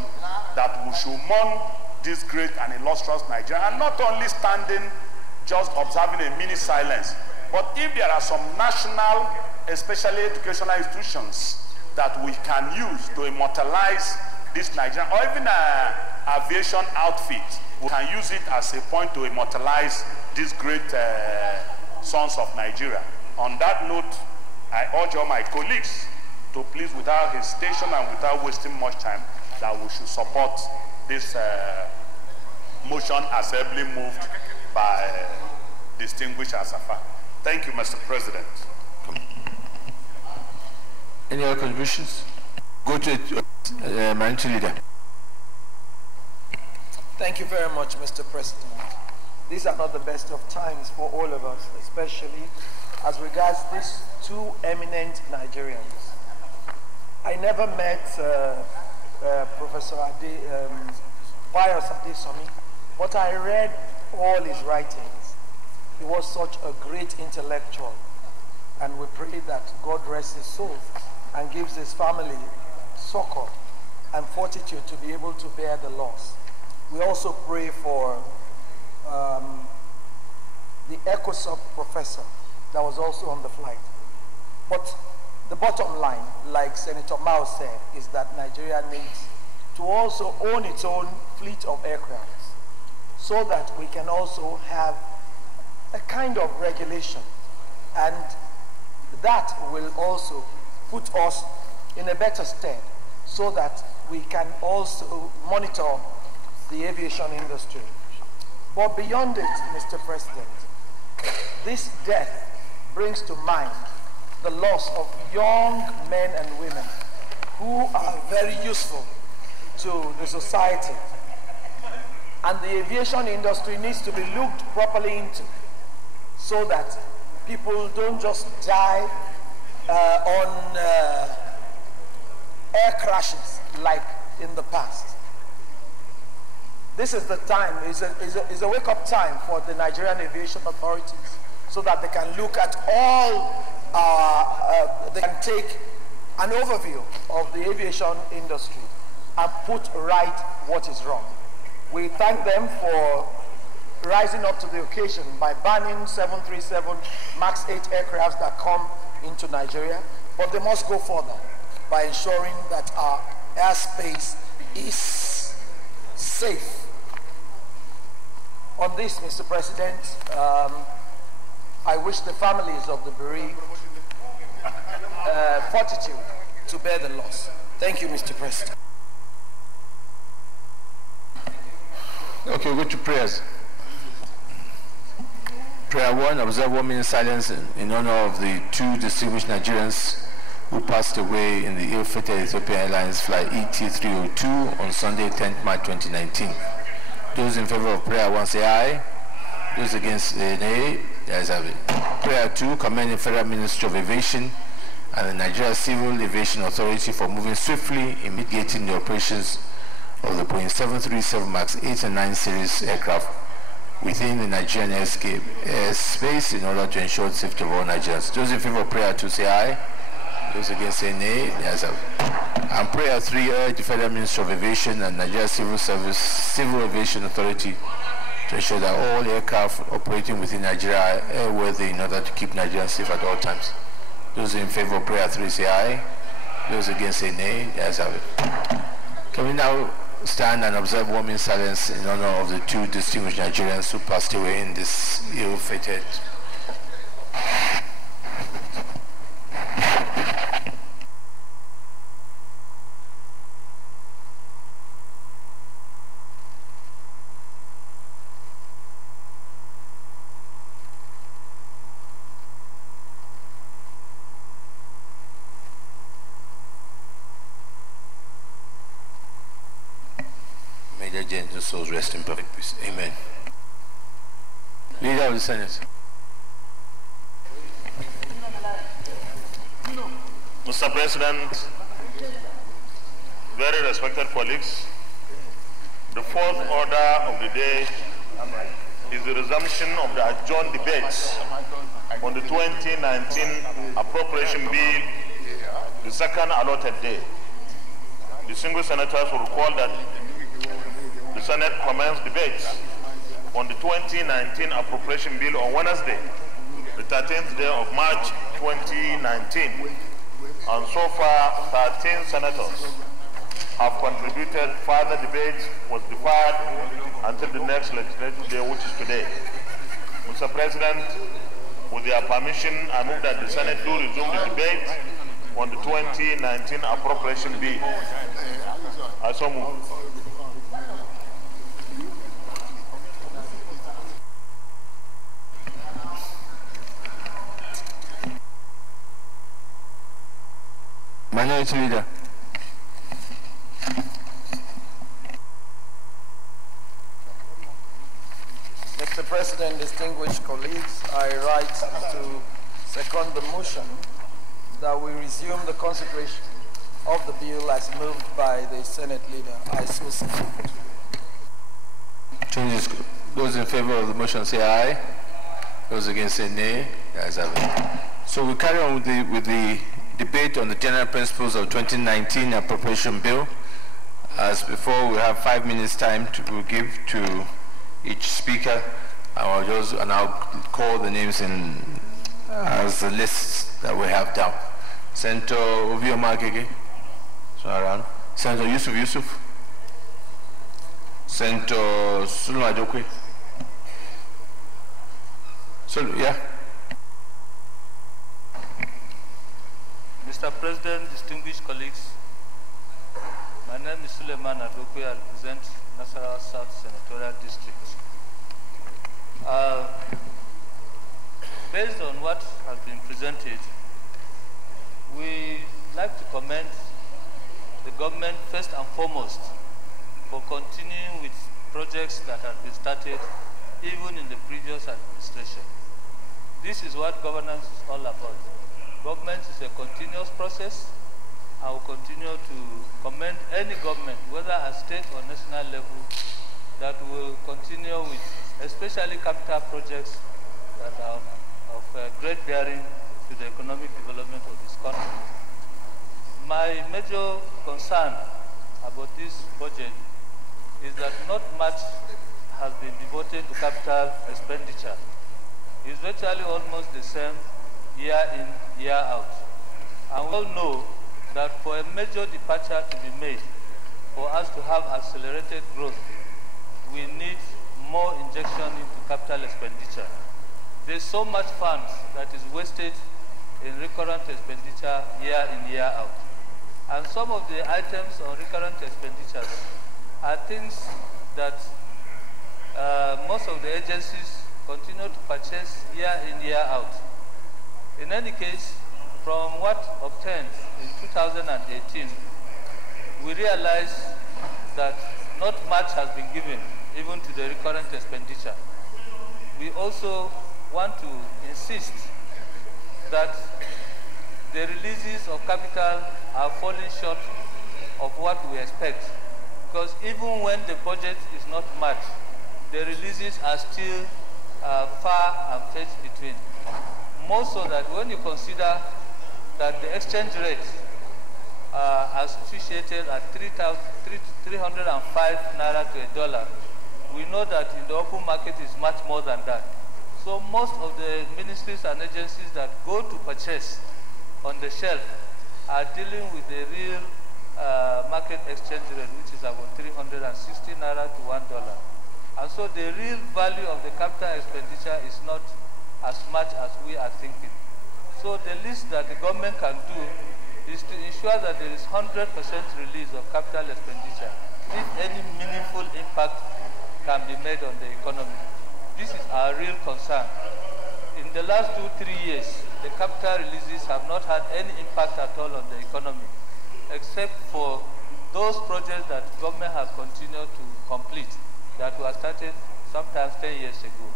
that we should mourn this great and illustrious Nigeria, and not only standing, just observing a mini silence, but if there are some national, especially educational institutions that we can use to immortalize this Nigerian, or even an aviation outfit, we can use it as a point to immortalize these great sons of Nigeria. On that note, I urge all my colleagues to please, without hesitation and without wasting much time, that we should support this motion as ably moved by distinguished Asafa. Thank you, Mr. President. Any other contributions? Go to Minority Leader. Thank you very much, Mr. President. These are not the best of times for all of us, especially as regards these two eminent Nigerians. I never met Professor Pius Adesomi, but I read all his writings. He was such a great intellectual, and we pray that God rests his soul and gives his family succor and fortitude to be able to bear the loss. We also pray for the ECOSOC professor that was also on the flight. But the bottom line, like Senator Mao said, is that Nigeria needs to also own its own fleet of aircraft so that we can also have a kind of regulation, and that will also put us in a better stead so that we can also monitor the aviation industry. But beyond it, Mr. President, this death brings to mind the loss of young men and women who are very useful to the society. And the aviation industry needs to be looked properly into so that people don't just die on air crashes like in the past. This is the time, is a wake-up time for the Nigerian aviation authorities so that they can look at all, they can take an overview of the aviation industry and put right what is wrong. We thank them for rising up to the occasion by banning 737 MAX 8 aircrafts that come into Nigeria, but they must go further by ensuring that our airspace is safe. On this, Mr. President, I wish the families of the bereaved fortitude to bear the loss. Thank you, Mr. President. Okay, we'll go to prayers. Prayer 1, observe 1 minute silence in honor of the 2 distinguished Nigerians who passed away in the ill-fated Ethiopian Airlines flight ET302 on Sunday, 10th March 2019. Those in favor of prayer 1 say aye. Those against say nay. The ayes have it. Prayer 2, commend the Federal Ministry of Aviation and the Nigeria Civil Aviation Authority for moving swiftly in mitigating the operations of the Boeing 737 MAX 8 and 9 series aircraft within the Nigerian airspace in order to ensure the safety of all Nigerians. Those in favor of prayer 2 say aye. Those against say nay. The ayes have it. And prayer 3, urge the Federal Ministry of Aviation and Nigeria Civil Aviation Authority to ensure that all aircraft operating within Nigeria are airworthy in order to keep Nigerians safe at all times. Those in favor of prayer 3 say aye. Those against say nay. The ayes have it. Can we now stand and observe 1 minute silence in honor of the 2 distinguished Nigerians who passed away in this ill-fated. Gentle souls rest in perfect peace. Amen. Leader of the Senate. Mr. President, very respected colleagues, the fourth order of the day is the resumption of the adjourned debates on the 2019 appropriation bill, the second allotted day. Distinguished senators will recall that the Senate commenced debates on the 2019 appropriation bill on Wednesday, the 13th day of March 2019. And so far, 13 senators have contributed. Further debate was deferred until the next legislative day, which is today. Mr. President, with your permission, I move that the Senate do resume the debate on the 2019 appropriation bill. I so move. Minority Leader. Mr. President, distinguished colleagues, I write to second the motion that we resume the consideration of the bill as moved by the Senate leader. I so second. Those in favor of the motion say aye. Those against say nay. The ayes have it. So we carry on with the debate on the general principles of 2019 appropriation bill. As before, we have 5 minutes time to give to each speaker. I'll call the names in as the list that we have down. Senator Ovio Magege, so around. Senator Yusuf. Senator Sulu Adokwe. Yeah. Mr. President, distinguished colleagues, my name is Suleiman Adokwe. I represent Nasarawa South Senatorial District. Based on what has been presented, we like to commend the government first and foremost for continuing with projects that have been started even in the previous administration. This is what governance is all about. Government is a continuous process. I will continue to commend any government, whether at state or national level, that will continue with especially capital projects that are of great bearing to the economic development of this country. My major concern about this budget is that not much has been devoted to capital expenditure. It's virtually almost the same year in, year out. And we all know that for a major departure to be made, for us to have accelerated growth, we need more injection into capital expenditure. There's so much funds that is wasted in recurrent expenditure year in, year out. And some of the items on recurrent expenditures are things that most of the agencies continue to purchase year in, year out. In any case, from what obtained in 2018, we realize that not much has been given even to the recurrent expenditure. We also want to insist that the releases of capital are falling short of what we expect, because even when the budget is not much, the releases are still far and fetched between. More so that when you consider that the exchange rate has appreciated at 305 naira to a dollar, we know that in the open market is much more than that. So most of the ministries and agencies that go to purchase on the shelf are dealing with the real market exchange rate, which is about 360 naira to $1. And so the real value of the capital expenditure is not as much as we are thinking. So the least that the government can do is to ensure that there is 100% release of capital expenditure if any meaningful impact can be made on the economy. This is our real concern. In the last 2-3 years, the capital releases have not had any impact at all on the economy, except for those projects that government has continued to complete that were started sometimes 10 years ago.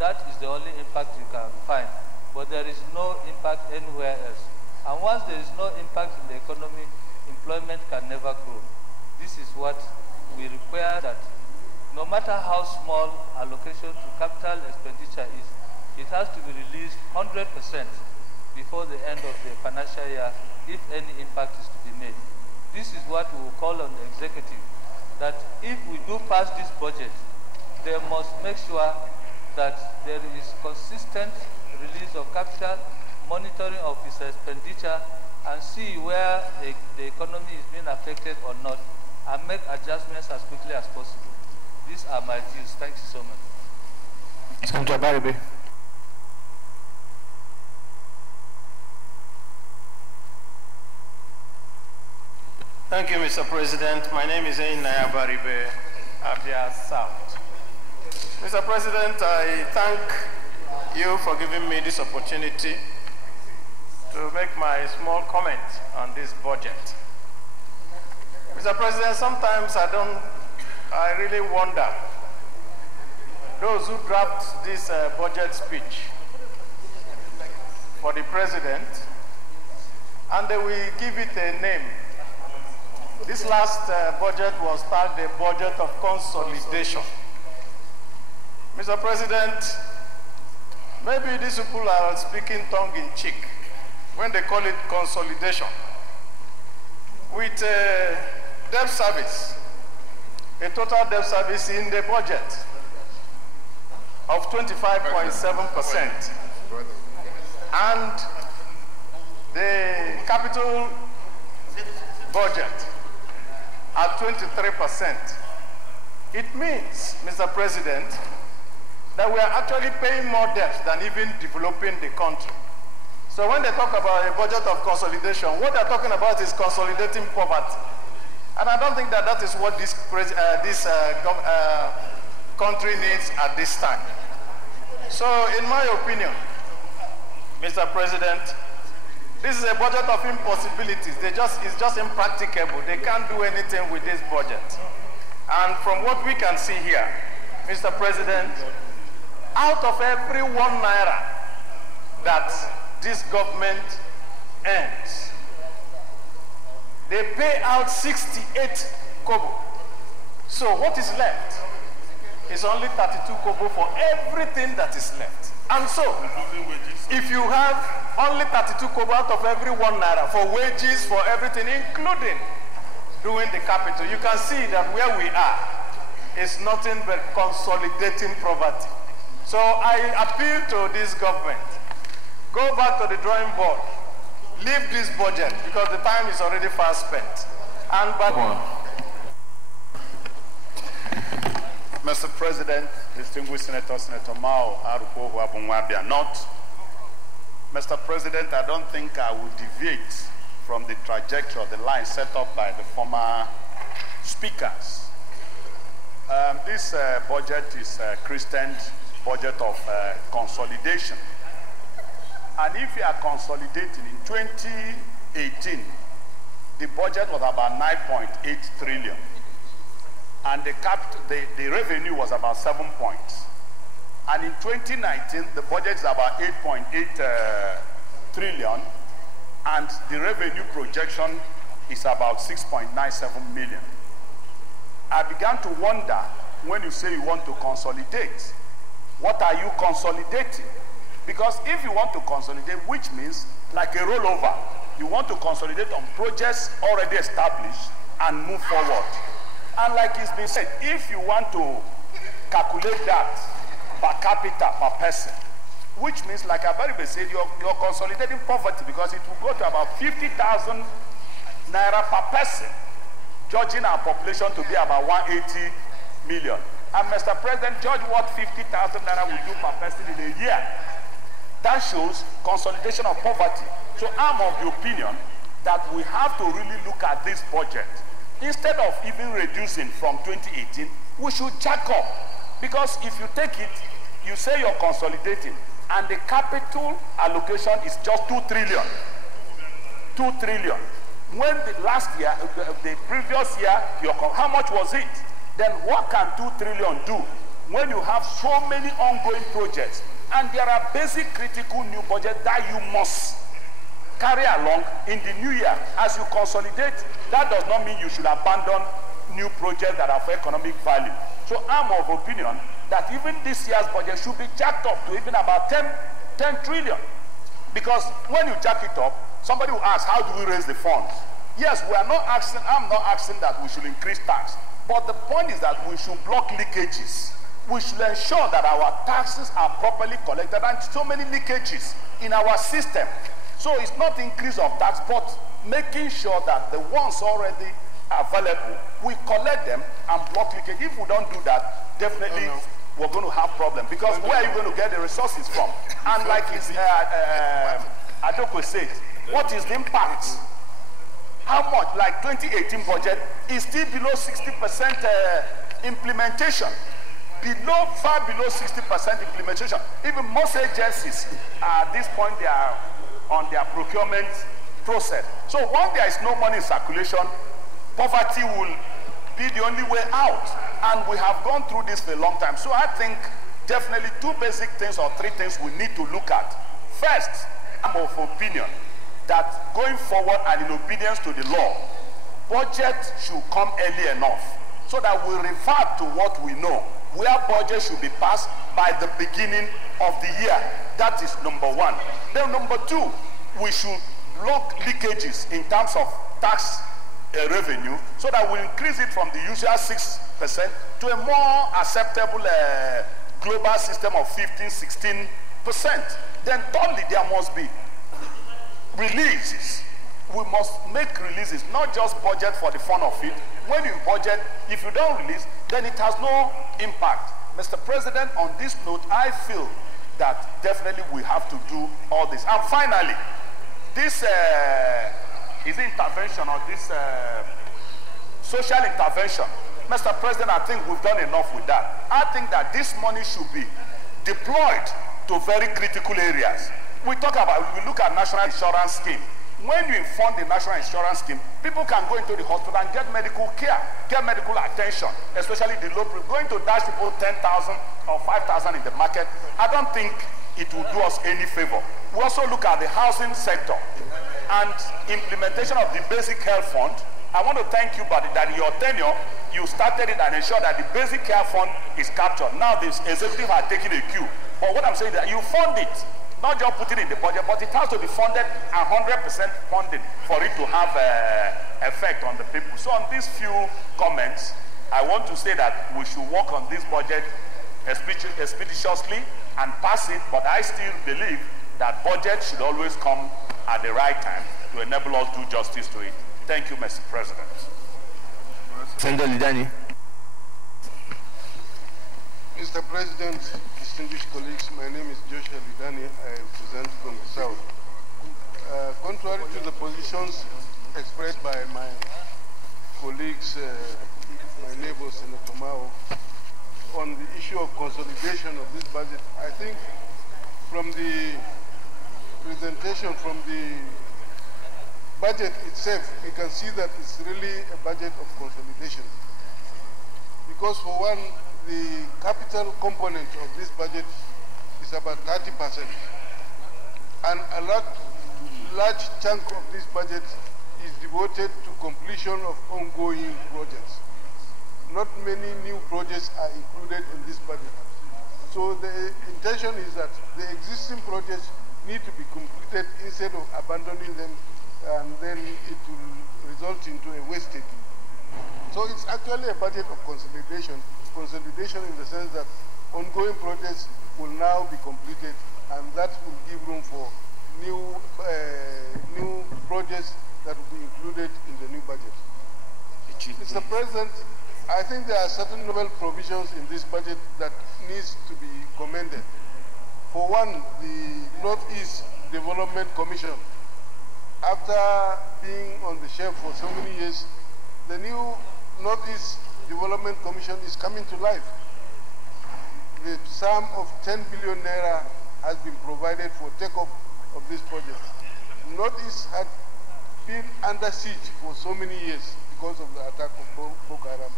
That is the only impact you can find, but there is no impact anywhere else. And once there is no impact in the economy, employment can never grow. This is what we require, that no matter how small allocation to capital expenditure is, it has to be released 100% before the end of the financial year if any impact is to be made. This is what we will call on the executive, that if we do pass this budget, they must make sure that there is consistent release of capital, monitoring of its expenditure, and see where the economy is being affected or not, and make adjustments as quickly as possible. These are my views. Thank you so much. Senator Baribe. Thank you, Mr. President. My name is Naya Baribe, Abia South. Mr. President, I thank you for giving me this opportunity to make my small comment on this budget. Mr. President, sometimes I really wonder, those who draft this budget speech for the president, and they will give it a name. This last budget was tagged the budget of consolidation. Mr. President, maybe these people are speaking tongue-in-cheek when they call it consolidation. With debt service, a total debt service in the budget of 25.7%, and the capital budget at 23%. It means, Mr. President, that we are actually paying more debt than even developing the country. So when they talk about a budget of consolidation, what they're talking about is consolidating poverty. And I don't think that that is what this country needs at this time. So in my opinion, Mr. President, this is a budget of impossibilities. It's just impracticable. They can't do anything with this budget. And from what we can see here, Mr. President, out of every 1 naira that this government earns, they pay out 68 kobo. So what is left is only 32 kobo for everything that is left. And so, if you have only 32 kobo out of every 1 naira for wages, for everything, including doing the capital, you can see that where we are is nothing but consolidating poverty. So I appeal to this government, go back to the drawing board, leave this budget because the time is already far spent. And Mr. President, distinguished Senator Mao Arupo Wabunwabia North, Mr. President, I don't think I will deviate from the trajectory of the line set up by the former speakers. This budget is a Christian budget of consolidation. And if you are consolidating in 2018, the budget was about 9.8 trillion. And the revenue was about 7 points. And in 2019, the budget is about 8.8 trillion, and the revenue projection is about 6.97 million. I began to wonder, when you say you want to consolidate, what are you consolidating? Because if you want to consolidate, which means like a rollover, you want to consolidate on projects already established and move forward. And like it's been said, if you want to calculate that per capita, per person, which means, like Abaribe said, you're consolidating poverty because it will go to about 50,000 naira per person, judging our population to be about 180 million. And Mr. President, judge what 50,000 naira will do per person in a year. That shows consolidation of poverty. So I'm of the opinion that we have to really look at this budget. Instead of even reducing from 2018, we should jack up. Because if you take it, you say you're consolidating, and the capital allocation is just 2 trillion. 2 trillion. When the last year, the previous year, how much was it? Then what can 2 trillion do when you have so many ongoing projects? And there are basic critical new budgets that you must carry along in the new year. As you consolidate, that does not mean you should abandon new projects that have economic value. So I'm of opinion that even this year's budget should be jacked up to even about 10 trillion. Because when you jack it up, somebody will ask, how do we raise the funds? Yes, I'm not asking that we should increase tax. But the point is that we should block leakages. We should ensure that our taxes are properly collected, and so many leakages in our system. So it's not increase of tax, but making sure that the ones already available, we collect them and block leakage. If we don't do that, definitely we're going to have problems. Because where are you going to get the resources from? And like Adoko said, what is the impact? How much? Like 2018 budget is still below 60% implementation. Far below 60% implementation. Even most agencies, at this point, they are on their procurement process. So when there is no money in circulation, poverty will be the only way out. And we have gone through this for a long time. So I think definitely two basic things or three things we need to look at. First, I'm of opinion that going forward and in obedience to the law, budget should come early enough so that we revert to what we know, where budget should be passed by the beginning of the year. That is number one. Then number two, we should block leakages in terms of tax revenue so that we increase it from the usual 6% to a more acceptable global system of 15-16%. Then thirdly, there must be releases. We must make releases, not just budget for the fun of it. When you budget, if you don't release, then it has no impact. Mr. President, on this note, I feel that definitely we have to do all this. And finally, this is intervention or this social intervention. Mr. President, I think we've done enough with that. I think that this money should be deployed to very critical areas. We look at National Insurance Scheme. When you fund the National Insurance Scheme, people can go into the hospital and get medical care, get medical attention, especially the low people. Going to dash people 10,000 or 5,000 in the market, I don't think it will do us any favor. We also look at the housing sector and implementation of the basic health fund. I want to thank you, buddy, that in your tenure, you started it and ensured that the basic care fund is captured. Now the executive are taking a cue. But what I'm saying is that you fund it, not just put it in the budget, but it has to be funded and 100% funded for it to have effect on the people. So on these few comments, I want to say that we should work on this budget expeditiously and pass it, but I still believe that budget should always come at the right time to enable us to do justice to it. Thank you, Mr. President. Senator Lidani. Mr. President, distinguished colleagues, my name is Joshua Lidani. I present from the South. Contrary to the positions expressed by my colleagues, my neighbor, Senator Mao, on the issue of consolidation of this budget, I think from the presentation, from the budget itself, we can see that it's really a budget of consolidation. Because for one, the capital component of this budget is about 30%. And a large chunk of this budget is devoted to completion of ongoing projects. Not many new projects are included in this budget. So the intention is that the existing projects need to be completed instead of abandoning them, and then it will result into a wastage. So it's actually a budget of consolidation in the sense that ongoing projects will now be completed, and that will give room for new projects that will be included in the new budget. Mr. President, I think there are certain novel provisions in this budget that needs to be commended. For one, the Northeast Development Commission. After being on the shelf for so many years, the new Northeast Development Commission is coming to life. The sum of 10 billion naira has been provided for takeoff of this project. Northeast had been under siege for so many years because of the attack of Boko Haram.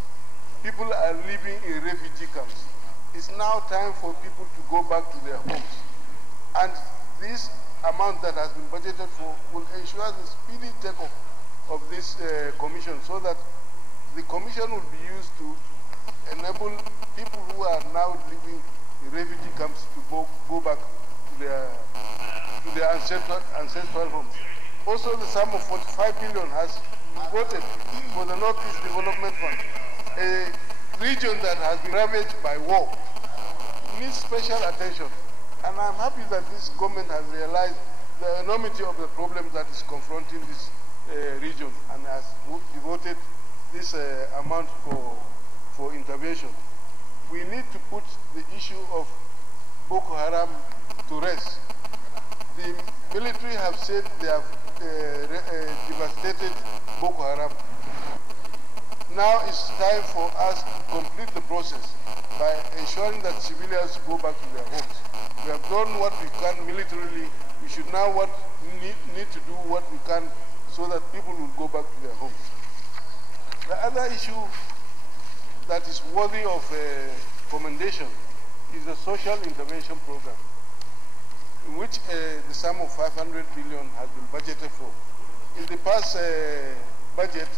People are living in refugee camps. It's now time for people to go back to their homes. And this amount that has been budgeted for will ensure the speedy takeoff of this commission, so that the commission will be used to enable people who are now living in refugee camps to go back to their ancestral homes. Also, the sum of 45 billion has been voted for the Northeast Development Fund, a region that has been ravaged by war, needs special attention. And I'm happy that this government has realized the enormity of the problem that is confronting this region and has devoted this amount for intervention. we need to put the issue of Boko Haram to rest. The military have said they have devastated Boko Haram. Now it's time for us to complete the process by ensuring that civilians go back to their homes. We have done what we can militarily. We should now need to do what we can so that people will go back to their homes. The other issue that is worthy of commendation is the social intervention program, in which the sum of 500 billion has been budgeted for. In the past budget,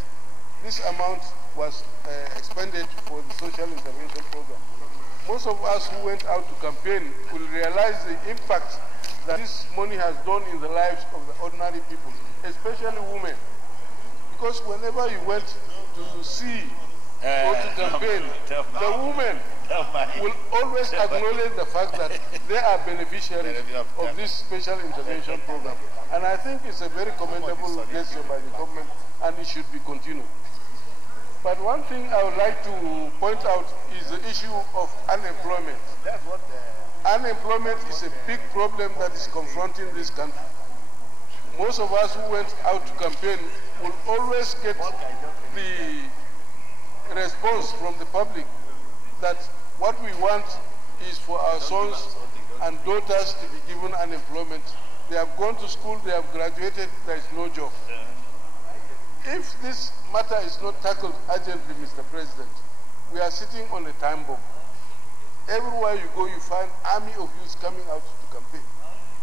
this amount was expended for the social intervention program. Most of us who went out to campaign will realize the impact that this money has done in the lives of the ordinary people, especially women. Because whenever you went to see or to campaign, the women will always acknowledge the fact that they are beneficiaries of this special intervention program. And I think it's a very commendable gesture by the government, and it should be continued. But one thing I would like to point out is the issue of unemployment. Unemployment is a big problem that is confronting this country. Most of us who went out to campaign will always get the response from the public that what we want is for our sons and daughters to be given unemployment. They have gone to school, they have graduated, there is no job. If this matter is not tackled urgently, Mr. President, we are sitting on a time bomb. Everywhere you go, you find army of youths coming out to campaign.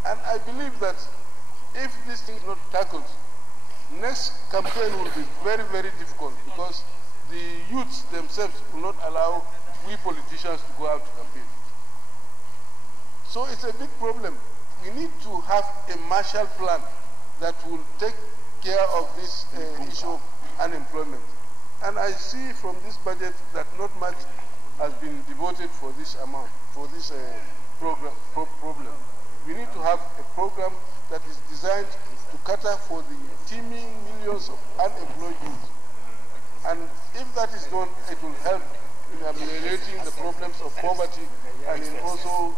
And I believe that if this thing is not tackled, next campaign will be very, very difficult because the youths themselves will not allow we politicians to go out to campaign. So it's a big problem. We need to have a Marshall Plan that will take care of this issue of unemployment. And I see from this budget that not much has been devoted for this amount, for this problem. We need to have a program that is designed to cater for the teeming millions of unemployed youth. And if that is done, it will help in ameliorating the problems of poverty and in also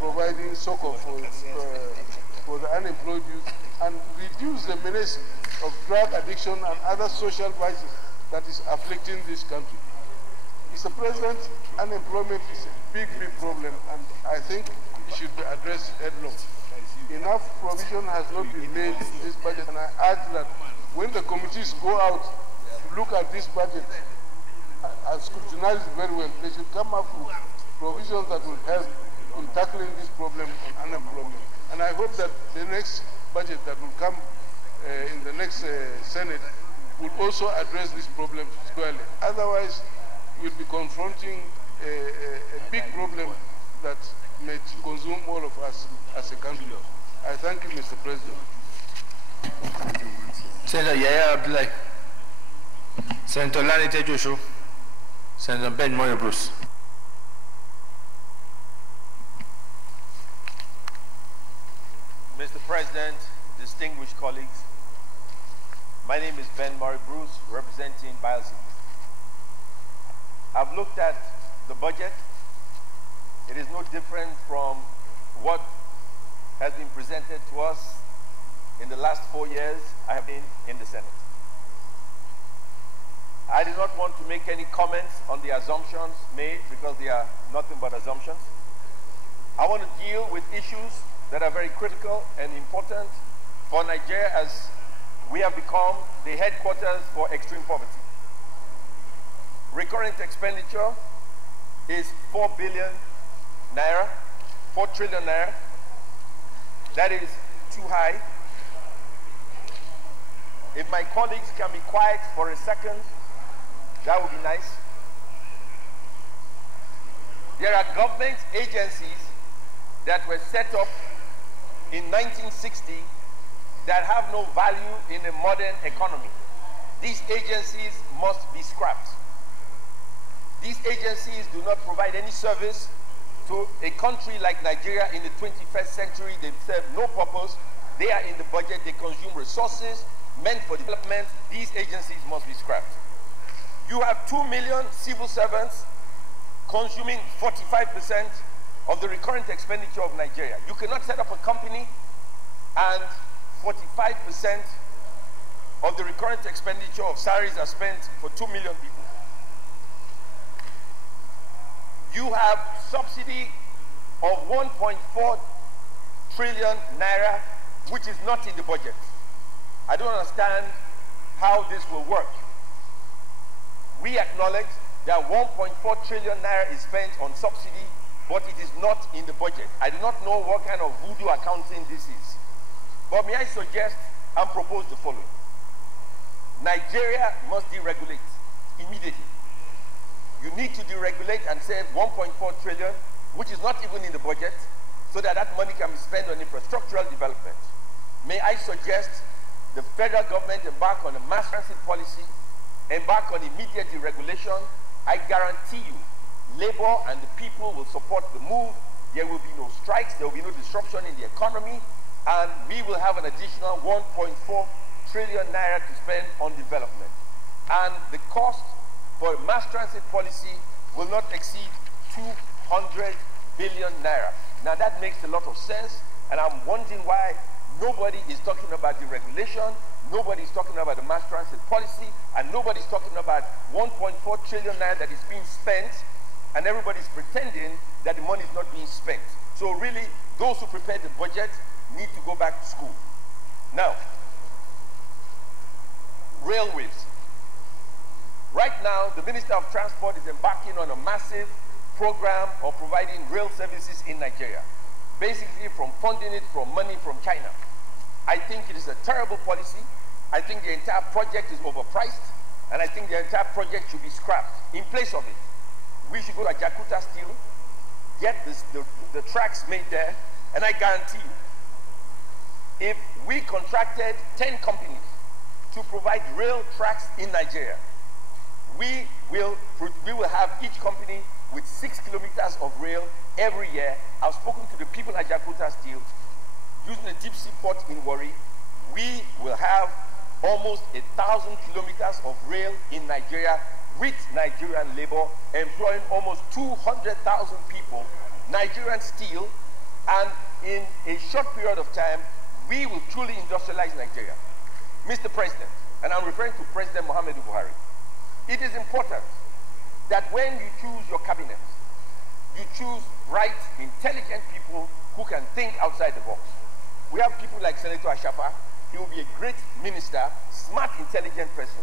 providing succor for the unemployed youth and reduce the menace of drug addiction and other social vices that is afflicting this country. Mr. President, unemployment is a big, big problem, and I think it should be addressed headlong. Enough provision has not been made in this budget, and I urge that when the committees go out to look at this budget and scrutinize it very well, they should come up with provisions that will help in tackling this problem on unemployment. And I hope that the next budget that will come in the next Senate will also address this problem squarely. Otherwise, we'll be confronting a big problem that may consume all of us as a country. I thank you, Mr. President. Senator Yaya Abdullahi, Senator Lani Tejosho, Senator Ben Moyo Bruce. Mr. President, distinguished colleagues, my name is Ben Murray Bruce, representing BioCity. I've looked at the budget. It is no different from what has been presented to us in the last 4 years I have been in the Senate. I do not want to make any comments on the assumptions made because they are nothing but assumptions. I want to deal with issues that are very critical and important for Nigeria as we have become the headquarters for extreme poverty. Recurrent expenditure is 4 billion naira, 4 trillion naira. That is too high. If my colleagues can be quiet for a second, that would be nice. There are government agencies that were set up in 1960 that have no value in a modern economy. These agencies must be scrapped. These agencies do not provide any service to a country like Nigeria in the 21st century. They serve no purpose. They are in the budget. They consume resources meant for development. These agencies must be scrapped. You have 2 million civil servants consuming 45% of the recurrent expenditure of Nigeria. You cannot set up a company and 45% of the recurrent expenditure of salaries are spent for 2 million people. You have subsidy of 1.4 trillion naira, which is not in the budget. I don't understand how this will work. We acknowledge that 1.4 trillion naira is spent on subsidy, but it is not in the budget. I do not know what kind of voodoo accounting this is. But may I suggest and propose the following. Nigeria must deregulate immediately. You need to deregulate and save 1.4 trillion, which is not even in the budget, so that that money can be spent on infrastructural development. May I suggest the federal government embark on a mass transit policy, embark on immediate deregulation. I guarantee you, labor and the people will support the move. There will be no strikes, there will be no disruption in the economy, and we will have an additional 1.4 trillion naira to spend on development. And the cost for a mass transit policy will not exceed 200 billion naira. Now that makes a lot of sense, and I'm wondering why nobody is talking about deregulation, nobody is talking about the mass transit policy, and nobody is talking about 1.4 trillion naira that is being spent, and everybody is pretending that the money is not being spent. So really, those who prepared the budget need to go back to school. Now, railways. Right now, the Minister of Transport is embarking on a massive program of providing rail services in Nigeria, basically from funding it from money from China. I think it is a terrible policy. I think the entire project is overpriced, and I think the entire project should be scrapped. In place of it, we should go to Jakarta Steel, get the tracks made there, and I guarantee you, if we contracted 10 companies to provide rail tracks in Nigeria, we will have each company with 6 kilometers of rail every year. I've spoken to the people at Jakarta Steel. Using the deep sea port in Warri, we will have almost 1,000 kilometers of rail in Nigeria with Nigerian labor, employing almost 200,000 people, Nigerian steel, and in a short period of time, we will truly industrialize Nigeria. Mr. President, and I'm referring to President Muhammadu Buhari, it is important that when you choose your cabinet, you choose bright, intelligent people who can think outside the box. We have people like Senator Ashafa. He will be a great minister, smart, intelligent person,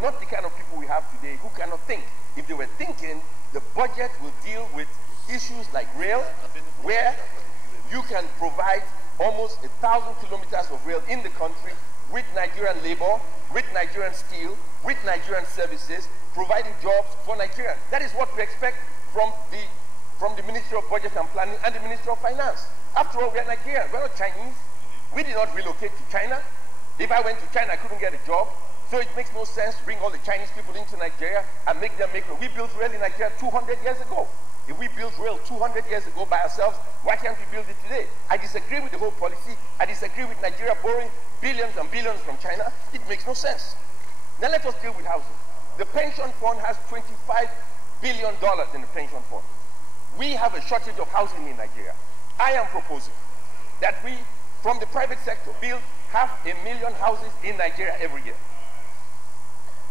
not the kind of people we have today who cannot think. If they were thinking, the budget will deal with issues like rail, where you can provide almost 1,000 kilometers of rail in the country with Nigerian labor, with Nigerian steel, with Nigerian services, providing jobs for Nigerians. That is what we expect from the Ministry of Budget and Planning and the Ministry of Finance. After all, we are Nigerians, we're not Chinese. We did not relocate to China. If I went to China, I couldn't get a job. So it makes no sense to bring all the Chinese people into Nigeria and make them make rail. We built rail in Nigeria 200 years ago. If we built rail 200 years ago by ourselves, why can't we build it today? I disagree with the whole policy. I disagree with Nigeria borrowing billions and billions from China. It makes no sense. Now let us deal with housing. The pension fund has $25 billion in the pension fund. We have a shortage of housing in Nigeria. I am proposing that we, from the private sector, build 500,000 houses in Nigeria every year.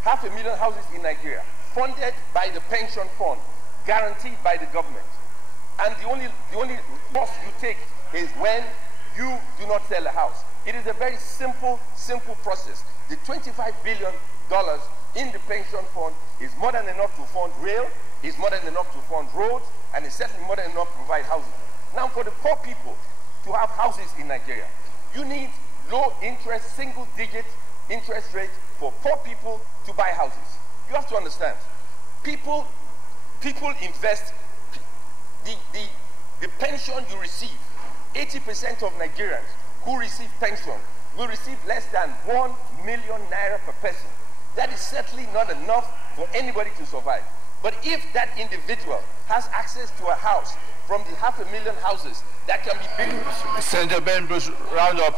500,000 houses in Nigeria, funded by the pension fund, guaranteed by the government. And the only loss you take is when you do not sell a house. It is a very simple process. The $25 billion in the pension fund is more than enough to fund rail, is more than enough to fund roads, and is certainly more than enough to provide housing. Now, for the poor people to have houses in Nigeria, you need low interest, single-digit interest rate for poor people to buy houses. You have to understand, people invest, the pension you receive, 80% of Nigerians who receive pension will receive less than 1 million naira per person. That is certainly not enough for anybody to survive. But if that individual has access to a house from the 500,000 houses that can be built. Senator Ben Bruce, round up.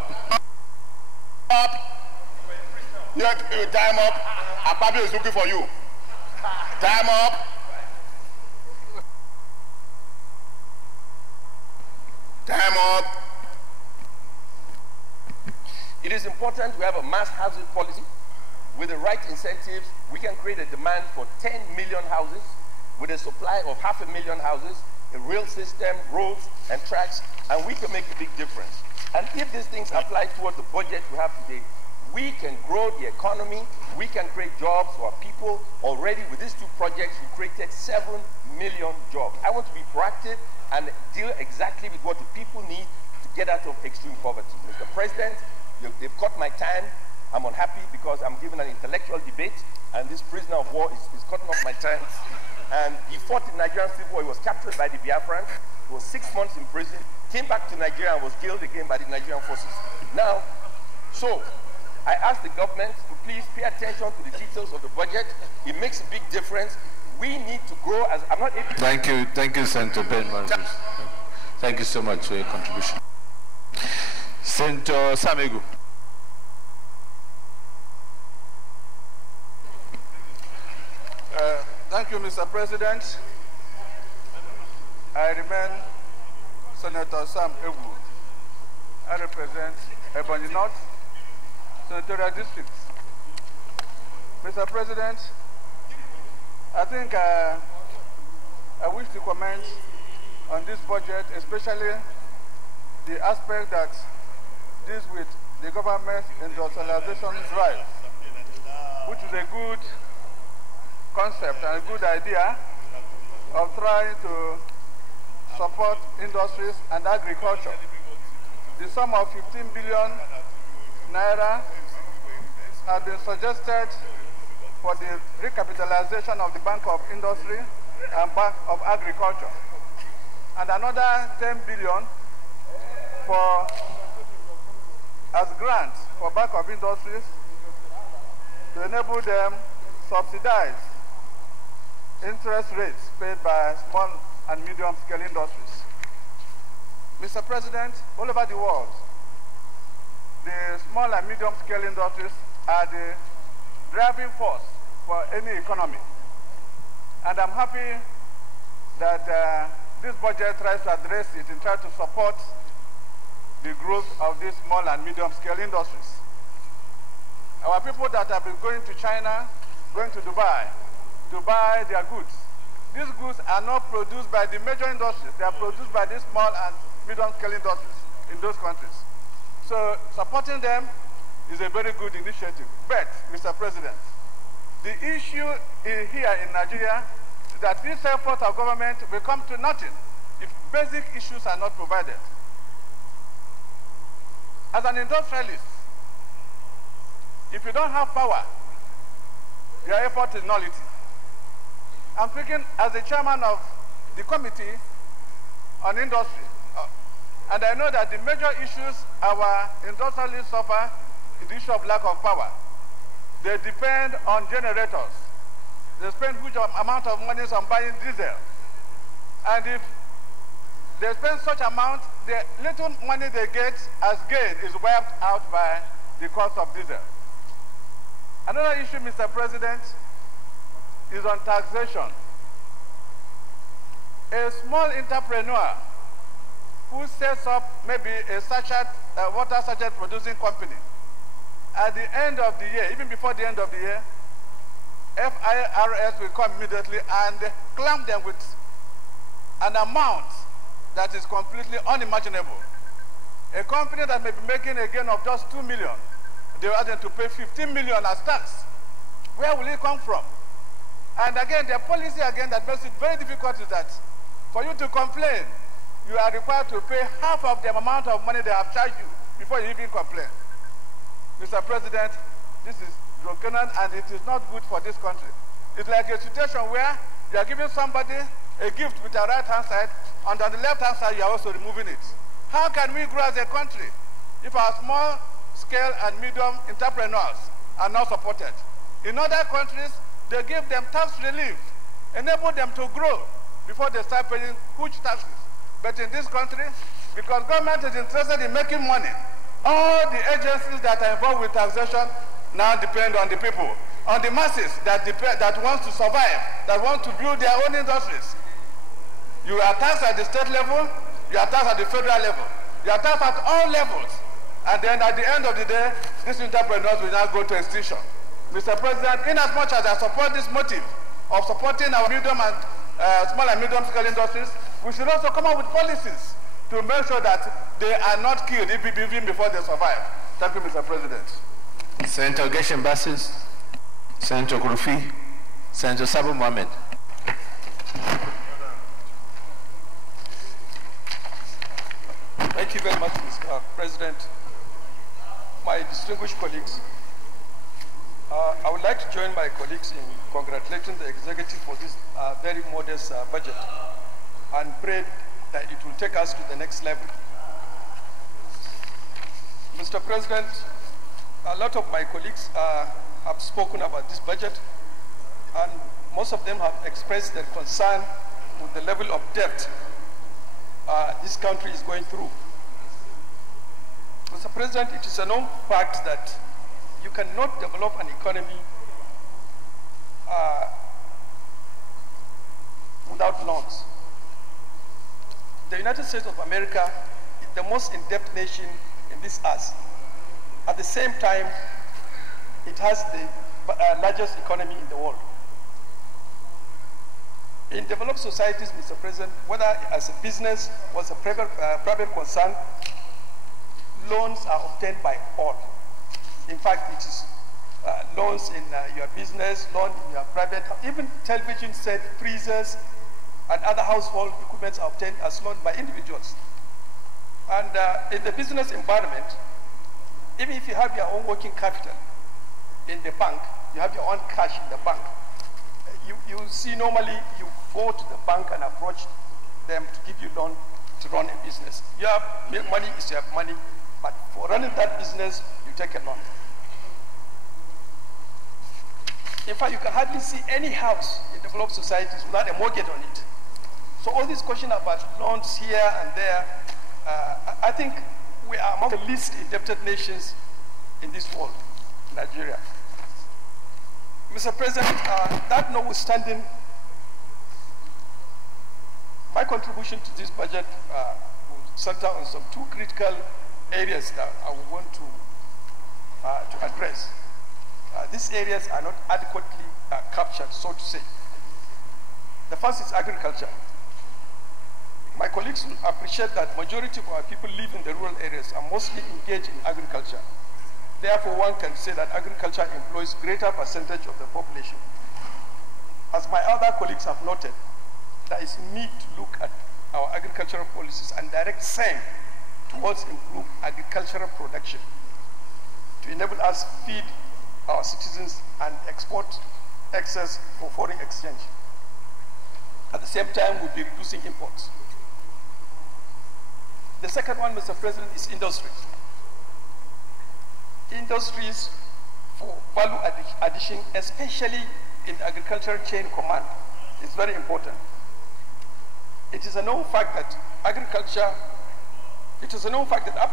Time up. Akpabio is looking for you. Time up. Time up. It is important we have a mass housing policy. With the right incentives, we can create a demand for 10 million houses with a supply of 500,000 houses, a rail system, roads, and tracks, and we can make a big difference. And if these things apply towards the budget we have today, we can grow the economy, we can create jobs for our people. Already with these two projects, we created 7 million jobs. I want to be proactive and deal exactly with what the people need to get out of extreme poverty. Mr. President, they've cut my time. I'm unhappy because I'm giving an intellectual debate, and this prisoner of war is cutting off my time. And he fought in Nigerian civil war. He was captured by the Biafrans. He was 6 months in prison, came back to Nigeria and was killed again by the Nigerian forces. Now, so I ask the government to please pay attention to the details of the budget. It makes a big difference. We need to grow as I'm not able to... Thank you, Senator Ben Manzus. Thank you so much for your contribution. Senator Samegu. Thank you, Mr. President. I remain Senator Sam Egu. I represent Ebonyi North Senatorial District. Mr. President, I think I wish to comment on this budget, especially the aspect that deals with the government industrialization drive, which is a good concept and a good idea of trying to support industries and agriculture. The sum of 15 billion naira has been suggested for the recapitalization of the Bank of Industry and Bank of Agriculture, and another 10 billion for as grants for Bank of Industries to enable them subsidize interest rates paid by small and medium-scale industries. Mr. President, all over the world, the small and medium-scale industries are the driving force for any economy. And I'm happy that this budget tries to address it and try to support the growth of these small and medium-scale industries. Our people that have been going to China, going to Dubai, to buy their goods. These goods are not produced by the major industries. They are produced by the small and medium-scale industries in those countries. So supporting them is a very good initiative. But, Mr. President, the issue here in Nigeria is that this effort of government will come to nothing if basic issues are not provided. As an industrialist, if you don't have power, your effort is nullity. I'm speaking as the chairman of the Committee on Industry, and I know that the major issues our industrialists suffer is the issue of lack of power. They depend on generators. They spend huge amount of money on buying diesel. And if they spend such amount, the little money they get as gain is wiped out by the cost of diesel. Another issue, Mr. President, is on taxation. A small entrepreneur who sets up maybe a water sachet producing company, at the end of the year, even before the end of the year, FIRS will come immediately and clamp them with an amount that is completely unimaginable. A company that may be making a gain of just 2 million, they will ask them to pay 15 million as tax. Where will it come from? And again, the policy again that makes it very difficult is that for you to complain, you are required to pay half of the amount of money they have charged you before you even complain. Mr. President, this is draconian and it is not good for this country. It's like a situation where you are giving somebody a gift with the right-hand side, and on the left-hand side, you are also removing it. How can we grow as a country if our small-scale and medium entrepreneurs are not supported? In other countries, they give them tax relief, enable them to grow before they start paying huge taxes. But in this country, because government is interested in making money, all the agencies that are involved with taxation now depend on the people, on the masses that want to survive, that want to build their own industries. You are taxed at the state level, you are taxed at the federal level, you are taxed at all levels. And then at the end of the day, these entrepreneurs will now go to extinction. Mr. President, in as much as I support this motive of supporting our medium and small and medium scale industries, we should also come up with policies to make sure that they are not killed even before they survive. Thank you, Mr. President. Senator Geshem Bassis, Senator Kurufi, Senator Sabu Mohammed. Thank you very much, Mr. President. My distinguished colleagues, I would like to join my colleagues in congratulating the executive for this very modest budget and pray that it will take us to the next level. Mr. President, a lot of my colleagues have spoken about this budget, and most of them have expressed their concern with the level of debt this country is going through. Mr. President, it is a known fact that you cannot develop an economy without loans. The United States of America is the most in-debt nation in this earth. At the same time, it has the largest economy in the world. In developed societies, Mr. President, whether as a business or as a private concern, loans are obtained by all. In fact, it is loans in your business, loan in your private, even television set, freezers, and other household equipment are obtained as loans by individuals. And in the business environment, even if you have your own working capital in the bank, you have your own cash in the bank, you see normally you go to the bank and approach them to give you loan to run a business. Your money is your money, but for running that business, you take a loan. In fact, you can hardly see any house in developed societies without a mortgage on it. So all this question about loans here and there, I think we are among the least indebted nations in this world, Nigeria. Mr. President, that notwithstanding, my contribution to this budget will center on some two critical areas that I would want to address. These areas are not adequately captured, so to say. The first is agriculture. My colleagues will appreciate that majority of our people live in the rural areas are mostly engaged in agriculture. Therefore, one can say that agriculture employs greater percentage of the population. As my other colleagues have noted, there is need to look at our agricultural policies and direct same towards improved agricultural production to enable us feed our citizens and export excess for foreign exchange. At the same time, we'll be reducing imports. The second one, Mr. President, is industries. Industries for value addition, especially in the agricultural chain command, is very important. It is a known fact that after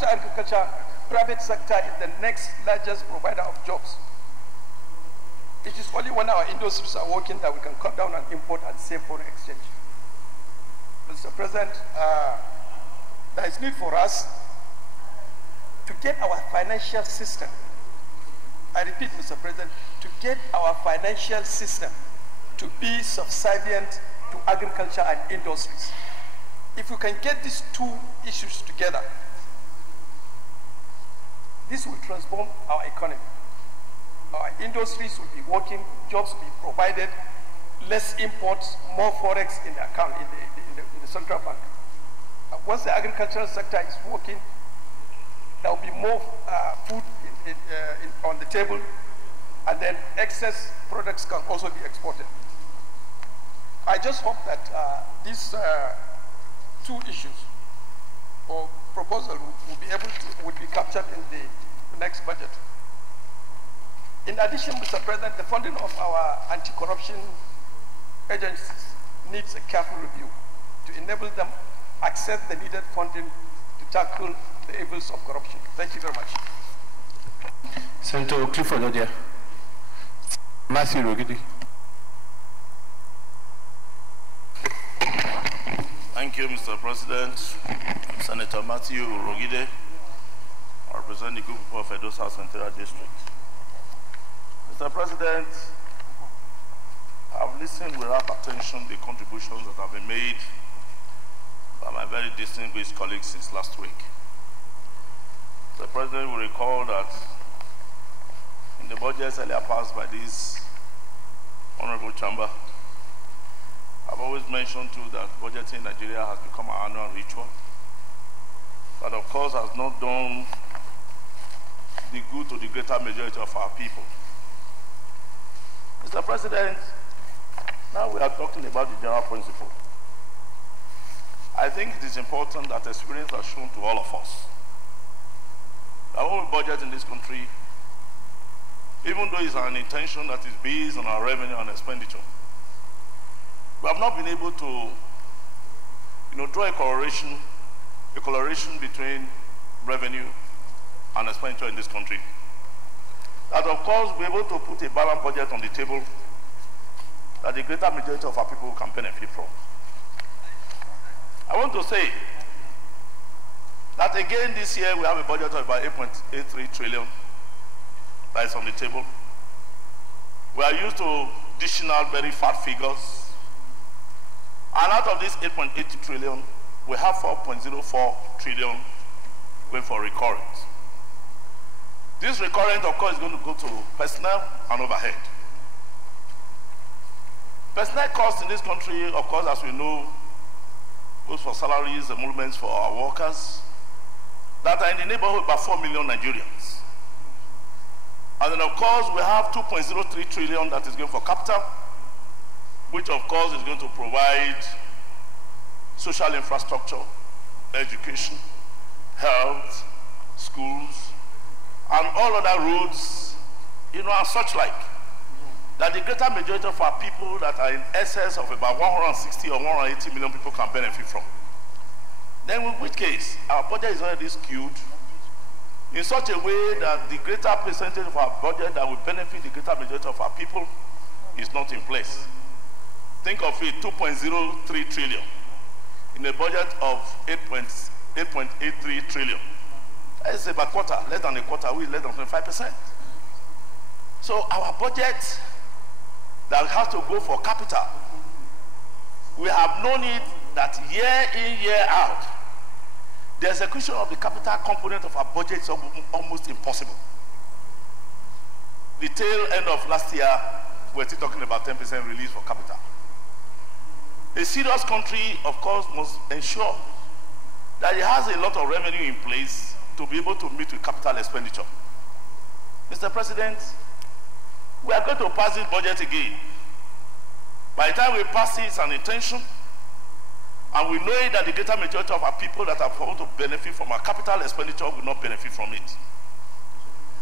agriculture, private sector is the next largest provider of jobs. It is only when our industries are working that we can cut down on import and save foreign exchange. Mr. President, there is need for us to get our financial system, I repeat, Mr. President, to get our financial system to be subservient to agriculture and industries. If we can get these two issues together, this will transform our economy. Our industries will be working, jobs will be provided, less imports, more forex in the account, in the central bank. Once the agricultural sector is working, there will be more food on the table, and then excess products can also be exported. I just hope that these two issues or proposal would be captured in the next budget. In addition, Mr. President, the funding of our anti-corruption agencies needs a careful review to enable them access the needed funding to tackle the evils of corruption. Thank you very much. Senator Clifford Odia. Matthew Rogidi. Thank you, Mr. President. I'm Senator Matthew Rogide. I represent the group of Edo South Central District. Mr. President, I've listened with rapt attention the contributions that have been made by my very distinguished colleagues since last week. The President will recall that in the budgets earlier passed by this honorable chamber, I've always mentioned too that budgeting in Nigeria has become an annual ritual that of course has not done the good to the greater majority of our people. Mr. President, now we are talking about the general principle. I think it is important that experience has shown to all of us that when we budget in this country, even though it's an intention that is based on our revenue and expenditure, we have not been able to draw a correlation between revenue and expenditure in this country. That of course we're able to put a balanced budget on the table that the greater majority of our people can benefit from. I want to say that again this year we have a budget of about 8.83 trillion that is on the table. We are used to dishing out very fat figures. And out of this 8.80 trillion, we have 4.04 trillion going for recurrent. This recurrent, of course, is going to go to personnel and overhead. Personnel costs in this country, of course, as we know, goes for salaries, emoluments for our workers that are in the neighborhood of about 4 million Nigerians. And then, of course, we have 2.03 trillion that is going for capital, which of course is going to provide social infrastructure, education, health, schools, and all other roads, and such like, that the greater majority of our people that are in excess of about 160 or 180 million people can benefit from. Then in which case, our budget is already skewed in such a way that the greater percentage of our budget that will benefit the greater majority of our people is not in place. Think of it, 2.03 trillion in a budget of 8.83 trillion. That is about a quarter, less than a quarter, less than 25%. So our budget that has to go for capital, we have known it that year in, year out, the execution of the capital component of our budget is almost impossible. The tail end of last year, we're still talking about 10% release for capital. A serious country, of course, must ensure that it has a lot of revenue in place to be able to meet with capital expenditure. Mr. President, we are going to pass this budget again. By the time we pass it, it's an intention, and we know that the greater majority of our people that are going to benefit from our capital expenditure will not benefit from it.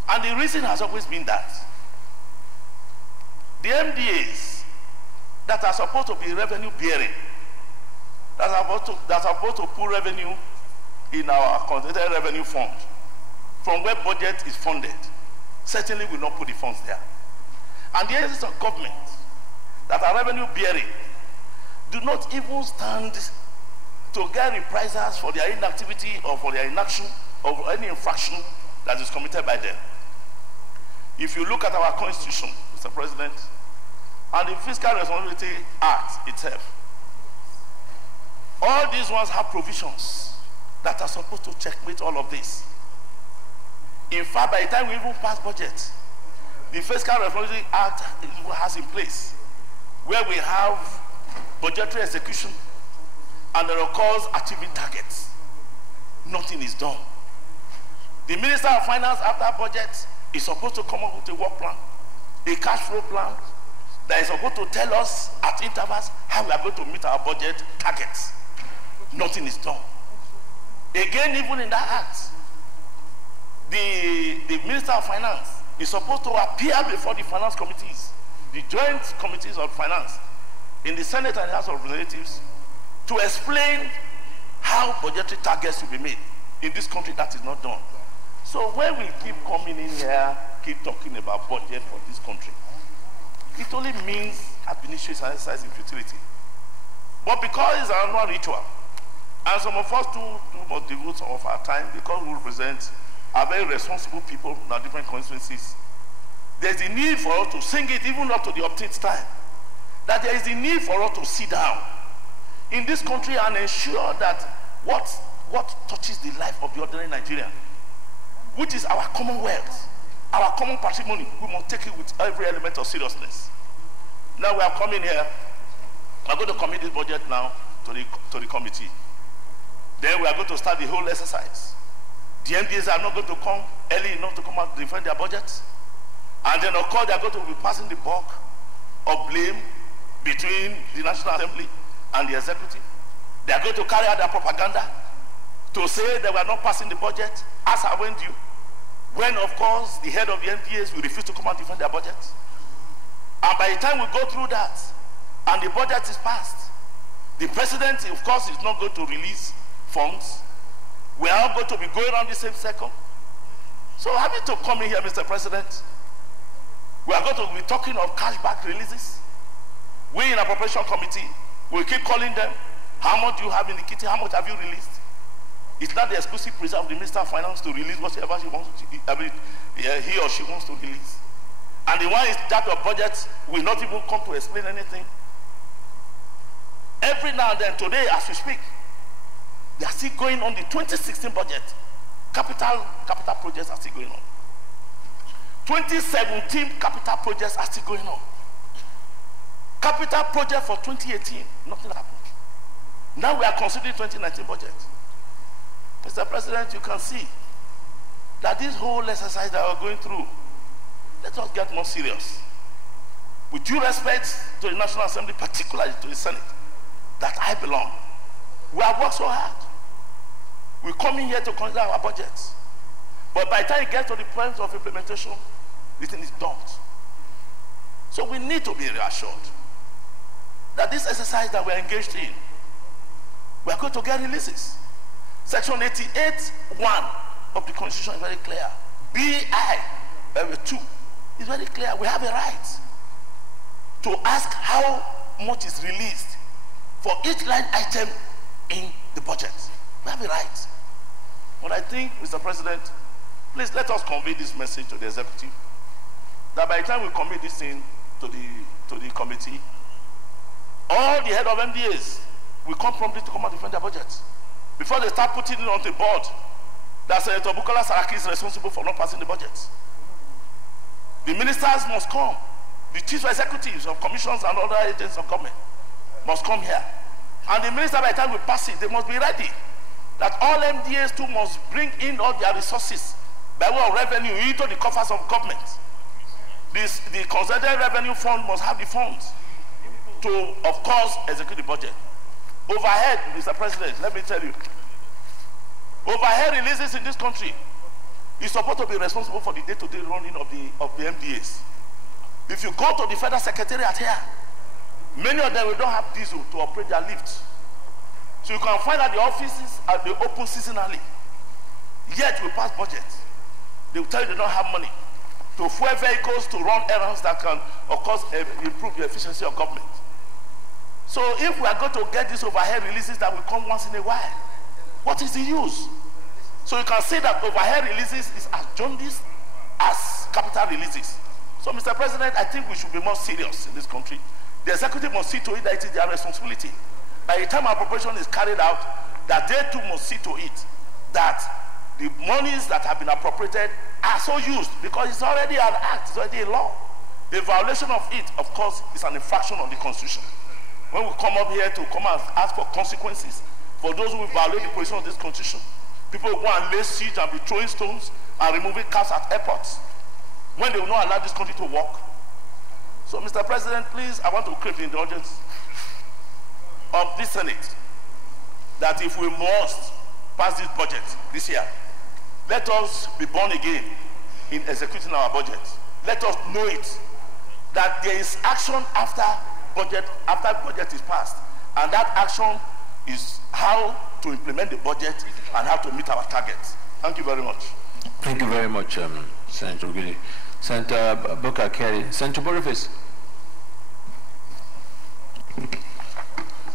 And the reason has always been that the MDAs that are supposed to be revenue bearing, that are supposed to put revenue in our consolidated revenue fund, from where budget is funded, certainly will not put the funds there. And the agencies of government that are revenue bearing do not even stand to get reprisals for their inactivity or for their inaction of any infraction that is committed by them. If you look at our constitution, Mr. President, and the Fiscal Responsibility Act itself, all these ones have provisions that are supposed to checkmate all of this. In fact, by the time we even pass budget, the Fiscal Responsibility Act has in place where we have budgetary execution and there are, of course, achieving targets. Nothing is done. The Minister of Finance after budget is supposed to come up with a work plan, a cash flow plan that is supposed to tell us at intervals how we are going to meet our budget targets. Nothing is done. Again, even in that act, the Minister of Finance is supposed to appear before the finance committees, the joint committees of finance in the Senate and House of Representatives, to explain how budgetary targets will be made. In this country, that is not done. So when we keep coming in here, keep talking about budget for this country, it only means administration exercise in futility. But because it's an annual ritual, And some of us must devote some of our time because we represent are very responsible people in our different constituencies. There's a need for us to sing it even up to the update time. That there is a need for us to sit down in this country and ensure that what touches the life of the ordinary Nigerian, which is our commonwealth, our common patrimony, we must take it with every element of seriousness. Now we are coming here. We are going to commit this budget now to the committee. Then we are going to start the whole exercise. The MDAs are not going to come early enough to come out and defend their budgets. And then, of course, they are going to be passing the buck of blame between the National Assembly and the executive. They are going to carry out their propaganda to say they were not passing the budget as I went due, when, of course, the head of the MDAs will refuse to come and defend their budget. And by the time we go through that, and the budget is passed, the president, of course, is not going to release funds. We are all going to be going on the same circle. So having to come in here, Mr. President, we are going to be talking of cashback releases. We in our appropriation committee will keep calling them. How much do you have in the kitty? How much have you released? It's not the exclusive preserve of the Minister of Finance to release whatever she wants to, he or she wants to release. And the one is that of budget will not even come to explain anything. Every now and then, today as we speak, they are still going on the 2016 budget. Capital projects are still going on. 2017 capital projects are still going on. Capital project for 2018, nothing happened. Now we are considering 2019 budget. Mr. President, you can see that this whole exercise that we're going through, let us get more serious. With due respect to the National Assembly, particularly to the Senate, that I belong, we have worked so hard. We come in here to consider our budgets. But by the time it gets to the point of implementation, the thing is dumped. So we need to be reassured that this exercise that we're engaged in, we're going to get releases. Section 88(1) of the Constitution is very clear. BI 2 is very clear. We have a right to ask how much is released for each line item in the budget. We have a right. But I think, Mr. President, please let us convey this message to the executive that by the time we commit this thing to the committee, all the head of MDAs will come promptly to come and defend their budgets. Before they start putting it on the board that Senator Bukola Saraki is responsible for not passing the budget. The ministers must come. The chief executives of commissions and other agents of government must come here. And the minister, by the time we pass it, they must be ready that all MDAs too must bring in all their resources by way of revenue into the coffers of government. The Consolidated Revenue Fund must have the funds to, of course, execute the budget. Overhead, Mr. President, let me tell you, overhead releases in this country is supposed to be responsible for the day-to-day running of the MDAs. If you go to the Federal Secretariat here, many of them will not have diesel to operate their lifts. So you can find that the offices are open seasonally. Yet we pass budget. They will tell you they don't have money to fuel vehicles to run errands that can, of course, improve the efficiency of government. So if we are going to get these overhead releases that will come once in a while, what is the use? So you can say that overhead releases is as jaundiced as capital releases. So, Mr. President, I think we should be more serious in this country. The executive must see to it that it is their responsibility. By the time our appropriation is carried out, that they too must see to it that the monies that have been appropriated are so used, because it's already an act, it's already a law. The violation of it, of course, is an infraction on the Constitution. When we come up here to come and ask for consequences for those who violate the position of this Constitution, people will go and lay siege and be throwing stones and removing cars at airports when they will not allow this country to work. So, Mr. President, please, I want to crave the indulgence of this Senate that if we must pass this budget this year, let us be born again in executing our budget. Let us know it, that there is action after budget is passed, and that action is how to implement the budget and how to meet our targets. Thank you very much. Thank you very much, Senator Ogidi. Senator Bukar Kerry. Senator Boniface.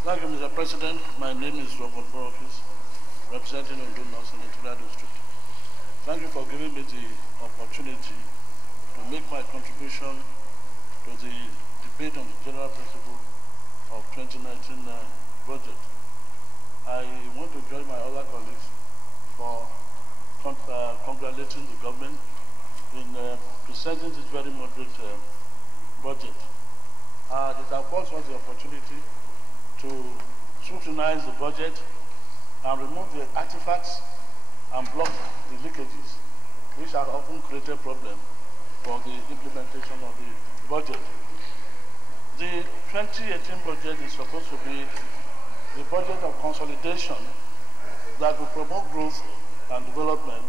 Thank you, Mr. President. My name is Robert Borofis, representing Ondo North Senatorial District. Thank you for giving me the opportunity to make my contribution to the debate on the general principle of 2019 budget. I want to join my other colleagues for congratulating the government in presenting this very moderate budget. It affords us the opportunity to scrutinize the budget and remove the artifacts and block the leakages, which have often created problems for the implementation of the budget. The 2018 budget is supposed to be the budget of consolidation that will promote growth and development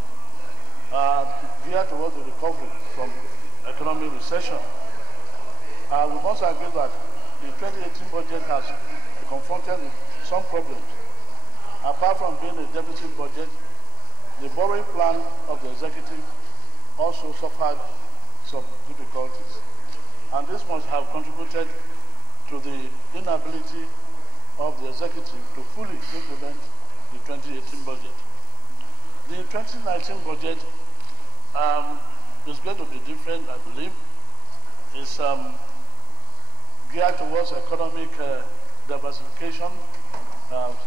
geared towards the recovery from economic recession. We must agree that the 2018 budget has confronted with some problems. Apart from being a deficit budget, the borrowing plan of the executive also suffered some difficulties. And this must have contributed to the inability of the executive to fully implement the 2018 budget. The 2019 budget is going to be different, I believe. It's geared towards economic diversification,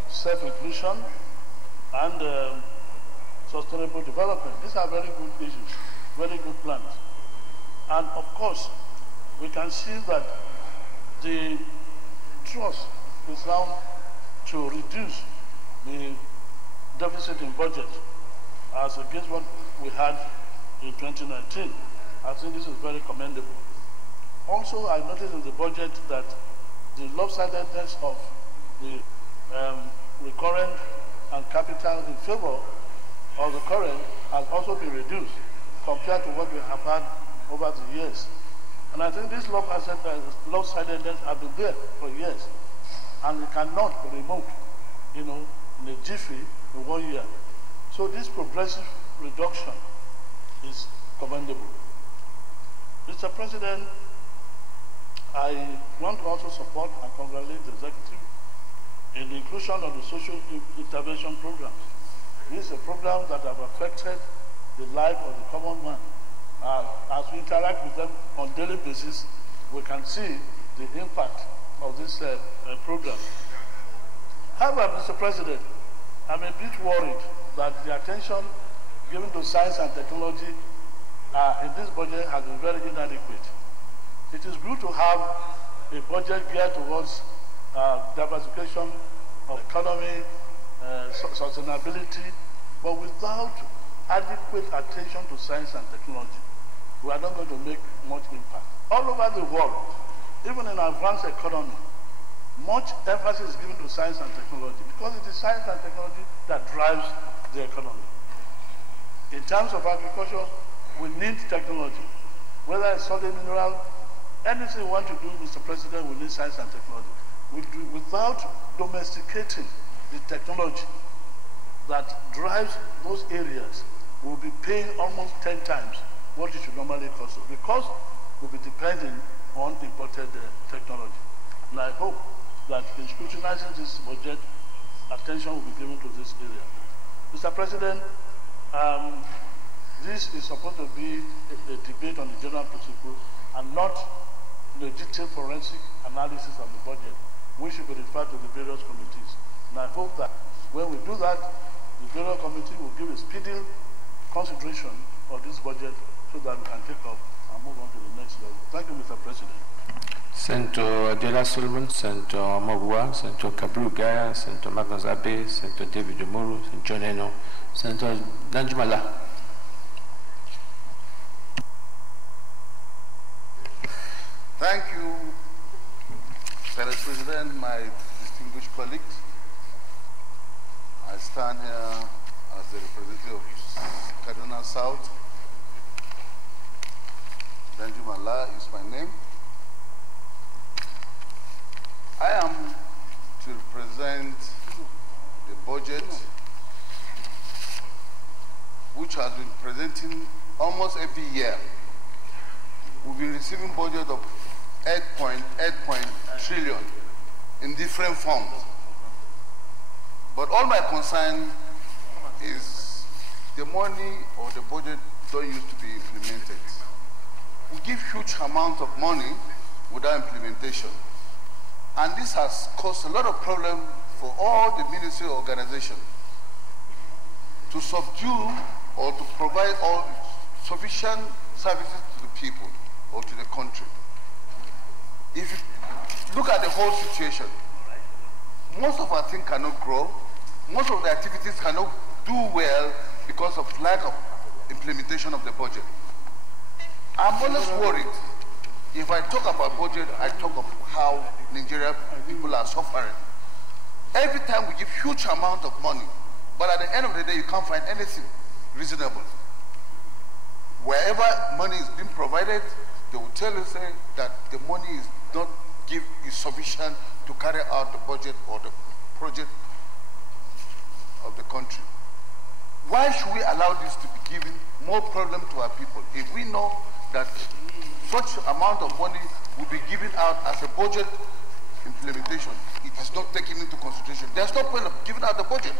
self-inclusion, and sustainable development. These are very good issues, very good plans. And of course, we can see that the thrust is now to reduce the deficit in budget as against what we had in 2019. I think this is very commendable. Also, I noticed in the budget that the lopsidedness of the recurrent and capital in favor of the current has also been reduced compared to what we have had over the years. And I think this lopsidedness has been there for years, and it cannot be removed, in a jiffy in 1 year. So this progressive reduction is commendable. Mr. President, I want to also support and congratulate the executive in the inclusion of the social intervention programs. This is a program that have affected the life of the common man. As we interact with them on a daily basis, we can see the impact of this program. However, Mr. President, I'm a bit worried that the attention given to science and technology in this budget has been very inadequate. It is good to have a budget geared towards diversification of economy, sustainability, but without adequate attention to science and technology, we are not going to make much impact. All over the world, even in advanced economy, much emphasis is given to science and technology because it is science and technology that drives the economy. In terms of agriculture, we need technology. Whether it's solid mineral, anything we want to do, Mr. President, we need science and technology. Without domesticating the technology that drives those areas, we'll be paying almost 10 times what it should normally cost us because we'll be depending on imported technology. And I hope that in scrutinizing this budget, attention will be given to this area. Mr. President, this is supposed to be a debate on the general principle and not the detailed forensic analysis of the budget, which should be referred to the various committees. And I hope that when we do that, the general committee will give a speedy consideration of this budget so that we can take up and move on to the next level. Thank you, Mr. President. Senator Adela Solomon, Senator Mogwa, Senator Kabru Gaya, Senator Magnus Abe, Senator David Umuru, Senator John Eno, Senator Danjumala. Thank you, Senate President, my distinguished colleagues. I stand here as the representative of Kaduna South. Danjumala is my name. I am to represent the budget which has been presenting almost every year. We've been receiving budget of 8.8 trillion in different forms. But all my concern is the money or the budget don't used to be implemented. We give huge amount of money without implementation. And this has caused a lot of problem for all the ministry organizations to subdue or to provide all sufficient services to the people or to the country. If you look at the whole situation, most of our things cannot grow, most of the activities cannot do well because of lack of implementation of the budget. I'm always worried. If I talk about budget, I talk of how Nigerian people are suffering. Every time we give huge amount of money, but at the end of the day, you can't find anything reasonable. Wherever money is being provided, they will tell you say that the money is not is sufficient to carry out the budget or the project of the country. Why should we allow this to be given more problem to our people if we know that such amount of money will be given out as a budget implementation? It is not taken into consideration. There's no point of giving out the budget.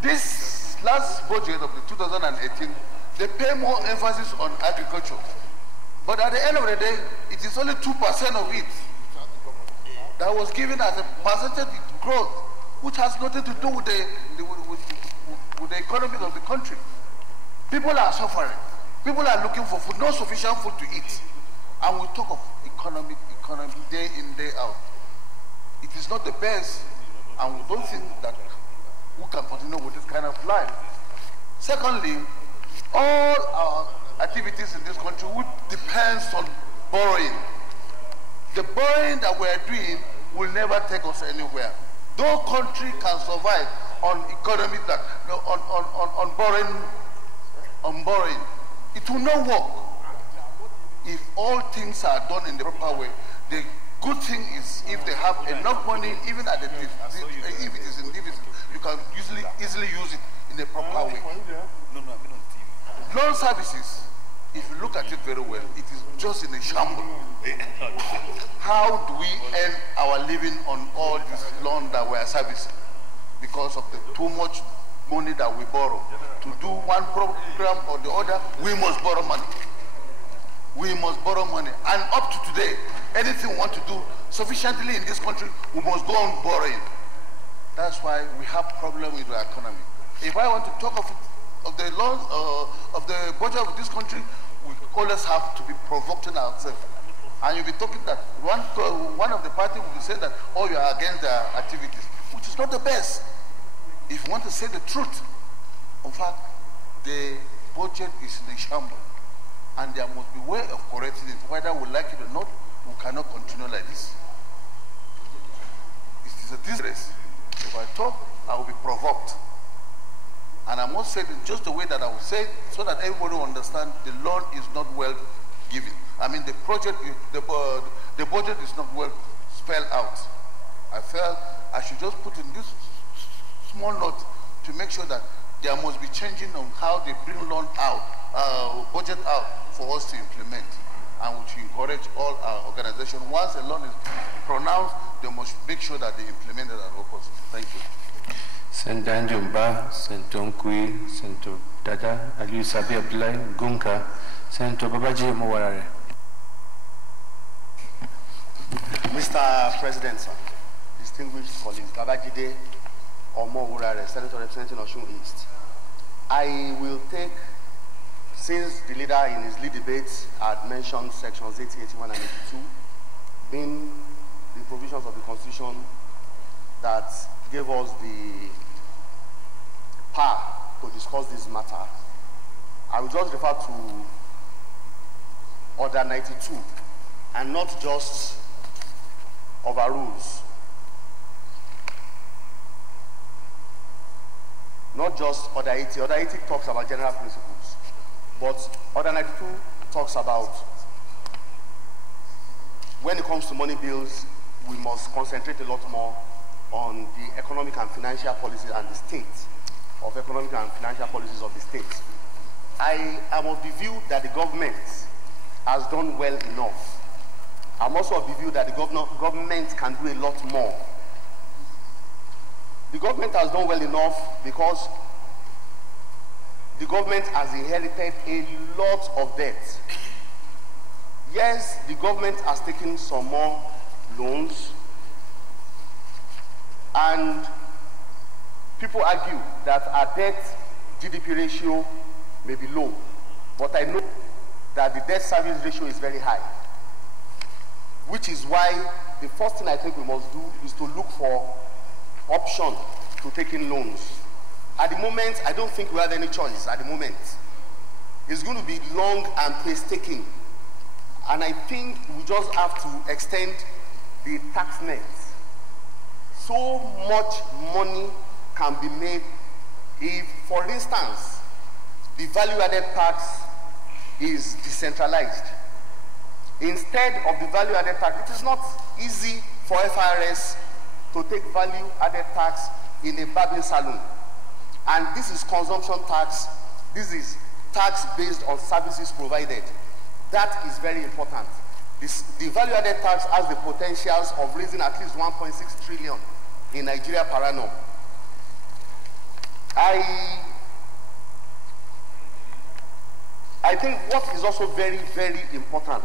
This last budget of the 2018, they pay more emphasis on agriculture. But at the end of the day, it is only 2% of it that was given as a percentage growth, which has nothing to do with the economy of the country. People are suffering. People are looking for food, no sufficient food to eat. And we talk of economy day in, day out. It is not the best, and we don't think that we can continue with this kind of life. Secondly, all our activities in this country would depends on borrowing. The borrowing that we are doing will never take us anywhere. No country can survive on economy that on borrowing. It will not work. If all things are done in the proper way, the good thing is if they have enough money, even at the if it is in deficit, you can easily use it in a proper way. Loan services, if you look at it very well, it is just in a shambles. How do we earn our living on all this loan that we are servicing? Because of the too much money that we borrow. To do one program or the other, we must borrow money. We must borrow money. And up to today, anything we want to do sufficiently in this country, we must go on borrowing. That's why we have problem with the economy. If I want to talk of the laws of the budget of this country, we always have to be provoking ourselves. And you'll be talking that one of the party will be saying that, oh, you are against their activities, which is not the best. If you want to say the truth, in fact, the budget is in a shambles. And there must be a way of correcting it. Whether we like it or not, we cannot continue like this. It is a disgrace. If I talk, I will be provoked. And I must say it just the way that I will say it, so that everybody will understand the loan is not well given. I mean, the budget is not well spelled out. I felt I should just put in this small note to make sure that there must be changing on how they bring loan out, budget out for us to implement, and we should encourage all our organizations. Once a loan is pronounced, they must make sure that they implement it at all costs. Thank you. Senator Njumba, Senator Nkui, Senator Dada, Aliyu Sabi Abdullahi, Gunka, Senator Babaji Muwarare. Mr. President, sir, distinguished colleagues, Babajide Omo-Wurare, Senator representing Osun East. I will take, since the leader in his lead debates had mentioned sections 80, 81, and 82, being the provisions of the Constitution that gave us the power to discuss this matter, I will just refer to Order 92 and not just overrules. Not just Order 80. Order 80 talks about general principles, but Order 92 talks about when it comes to money bills, we must concentrate a lot more on the economic and financial policies and the state of economic and financial policies of the state. I am of the view that the government has done well enough I'm also of the view that the government can do a lot more. The government has done well enough because the government has inherited a lot of debt. Yes, the government has taken some more loans, and people argue that our debt GDP ratio may be low, but I know that the debt service ratio is very high, which is why the first thing I think we must do is to look for option to taking loans. At the moment, I don't think we have any choice at the moment. It's going to be long and painstaking, and I think we just have to extend the tax net. So much money can be made if, for instance, the value-added tax is decentralized. Instead of the value-added tax, it is not easy for FRS to take value-added tax in a barbing salon. And this is consumption tax. This is tax based on services provided. That is very important. The value-added tax has the potentials of raising at least 1.6 trillion in Nigeria per annum. I think what is also very, very important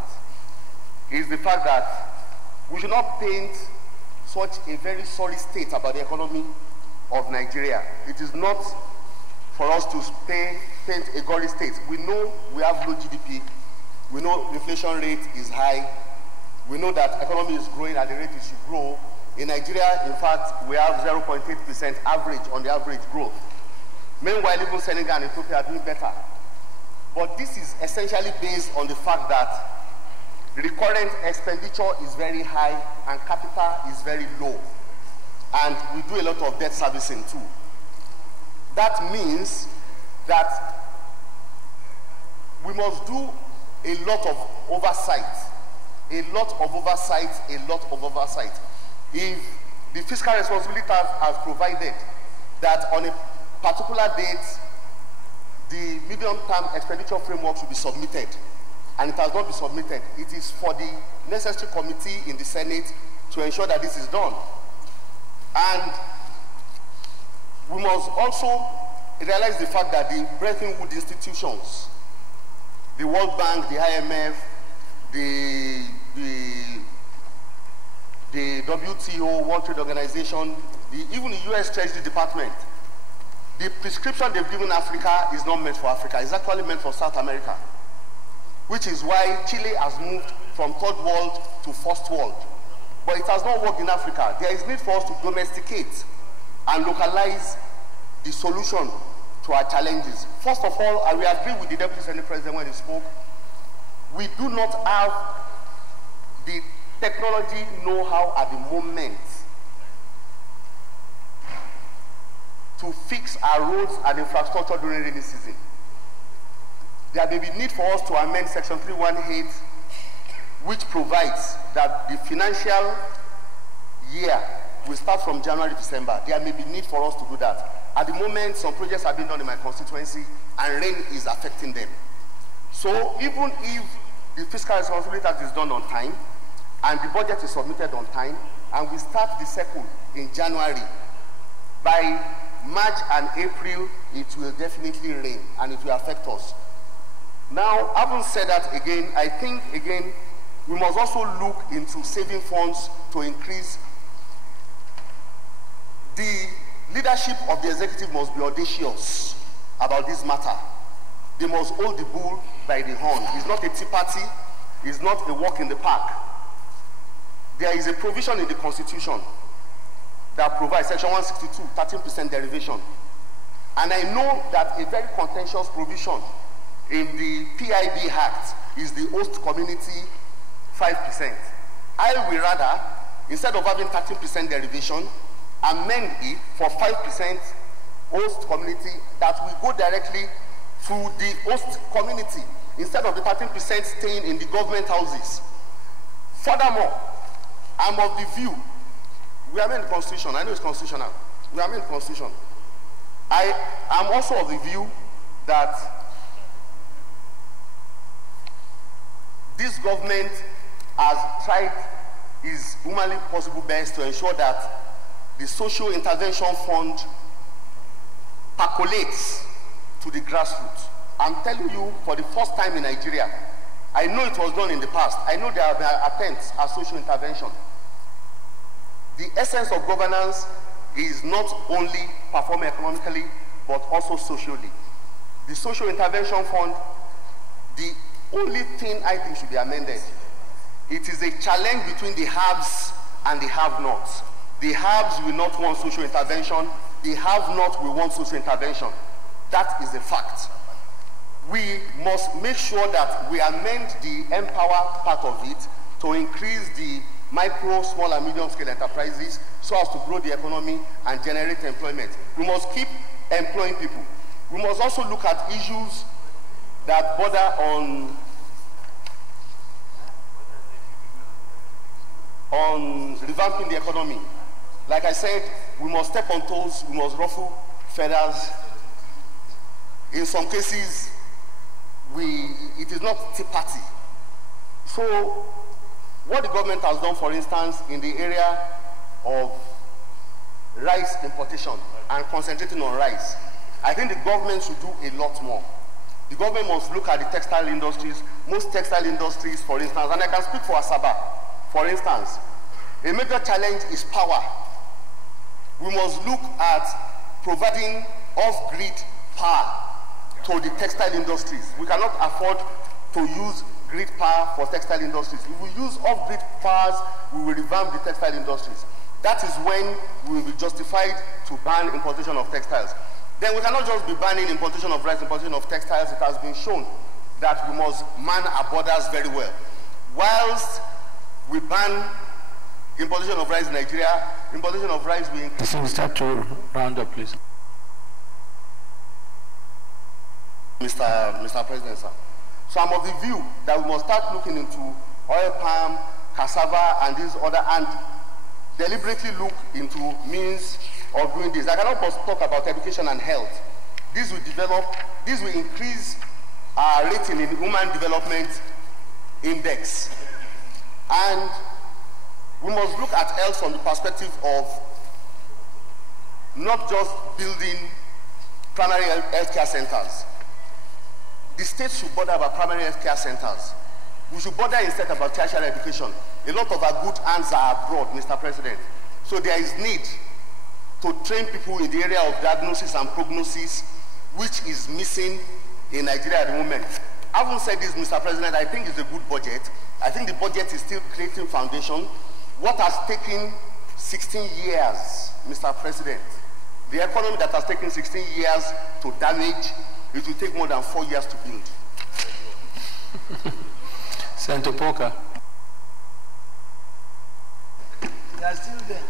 is the fact that we should not paint such a very sorry state about the economy of Nigeria. It is not for us to paint a gory state. We know we have low GDP. We know inflation rate is high. We know that economy is growing at the rate it should grow. In Nigeria, in fact, we have 0.8% average on the average growth. Meanwhile, even Senegal and Ethiopia are doing better. But this is essentially based on the fact that recurrent expenditure is very high and capital is very low. And we do a lot of debt servicing too. That means that we must do a lot of oversight. A lot of oversight, a lot of oversight. If the fiscal responsibility has provided that on a particular date, the medium-term expenditure framework should be submitted, and it has not been submitted, it is for the necessary committee in the Senate to ensure that this is done. And we must also realize the fact that the Bretton Woods institutions, the World Bank, the IMF, the WTO, World Trade Organization, even the US Treasury Department, the prescription they've given Africa is not meant for Africa. It's actually meant for South America, which is why Chile has moved from third world to first world. But it has not worked in Africa. There is need for us to domesticate and localize the solution to our challenges. First of all, I will agree with the Deputy Senate President when he spoke. We do not have the technology know-how at the moment to fix our roads and infrastructure during rainy season. There may be need for us to amend Section 318, which provides that the financial year will start from January to December. There may be need for us to do that. At the moment, some projects are being done in my constituency, and rain is affecting them. So even if the fiscal responsibility tax is done on time, and the budget is submitted on time, and we start the cycle in January, by March and April, it will definitely rain, and it will affect us. Now, having said that again, I think, again, we must also look into saving funds to increase. The leadership of the executive must be audacious about this matter. They must hold the bull by the horn. It's not a tea party. It's not a walk in the park. There is a provision in the Constitution that provides, Section 162, 13% derivation. And I know that a very contentious provision in the PIB Act is the host community 5%. I will rather, instead of having 13% derivation, amend it for 5% host community that will go directly to the host community instead of the 13% staying in the government houses. Furthermore, I'm of the view, we are in the Constitution, I know it's constitutional, we are in the Constitution. I am also of the view that this government has tried his humanly possible best to ensure that the social intervention fund percolates to the grassroots. I'm telling you, for the first time in Nigeria, I know it was done in the past. I know there have been attempts at social intervention. The essence of governance is not only performing economically, but also socially. The social intervention fund, the only thing I think should be amended, it is a challenge between the haves and the have-nots. The haves will not want social intervention. The have-not will want social intervention. That is a fact. We must make sure that we amend the empower part of it to increase the micro, small and medium scale enterprises so as to grow the economy and generate employment. We must keep employing people. We must also look at issues that border on revamping the economy. Like I said, we must step on toes, we must ruffle feathers. In some cases, it is not tea party. So, what the government has done, for instance, in the area of rice importation and concentrating on rice, I think the government should do a lot more. The government must look at the textile industries. Most textile industries, for instance, and I can speak for Asaba, for instance, a major challenge is power. We must look at providing off-grid power to the textile industries. We cannot afford to use grid power for textile industries. If we use off-grid powers, we will revamp the textile industries. That is when we will be justified to ban importation of textiles. Then we cannot just be banning importation of rice, importation of textiles. It has been shown that we must man our borders very well. Whilst we ban importation of rice in Nigeria, importation of rice will increase. So we start to round up, please. Mr. President, sir. So I'm of the view that we must start looking into oil palm, cassava, and these other, and deliberately look into means of doing this. I cannot just talk about education and health. This will increase our rating in the Human Development Index. And we must look at health from the perspective of not just building primary healthcare centers. The state should bother about primary healthcare centers. We should bother instead about tertiary education. A lot of our good hands are abroad, Mr. President. So there is need to train people in the area of diagnosis and prognosis, which is missing in Nigeria at the moment. Having said this, Mr. President, I think it's a good budget. I think the budget is still creating foundation. What has taken 16 years, Mr. President, the economy that has taken 16 years to damage, it will take more than 4 years to build. Senator Poker. They are still there.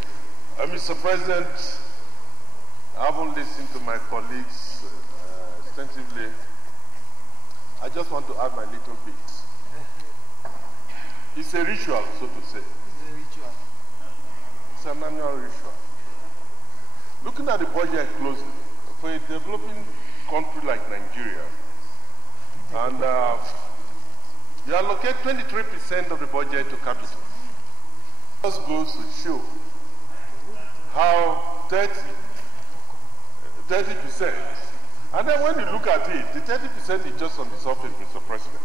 Mr. President, I haven't listened to my colleagues extensively. I just want to add my little bit. It's a ritual, so to say. It's a ritual. It's an annual ritual. Looking at the budget closely, for a developing country like Nigeria, and you allocate 23% of the budget to capital. This goes to show how 30%, and then when you look at it, the 30% is just on the surface, Mr. President.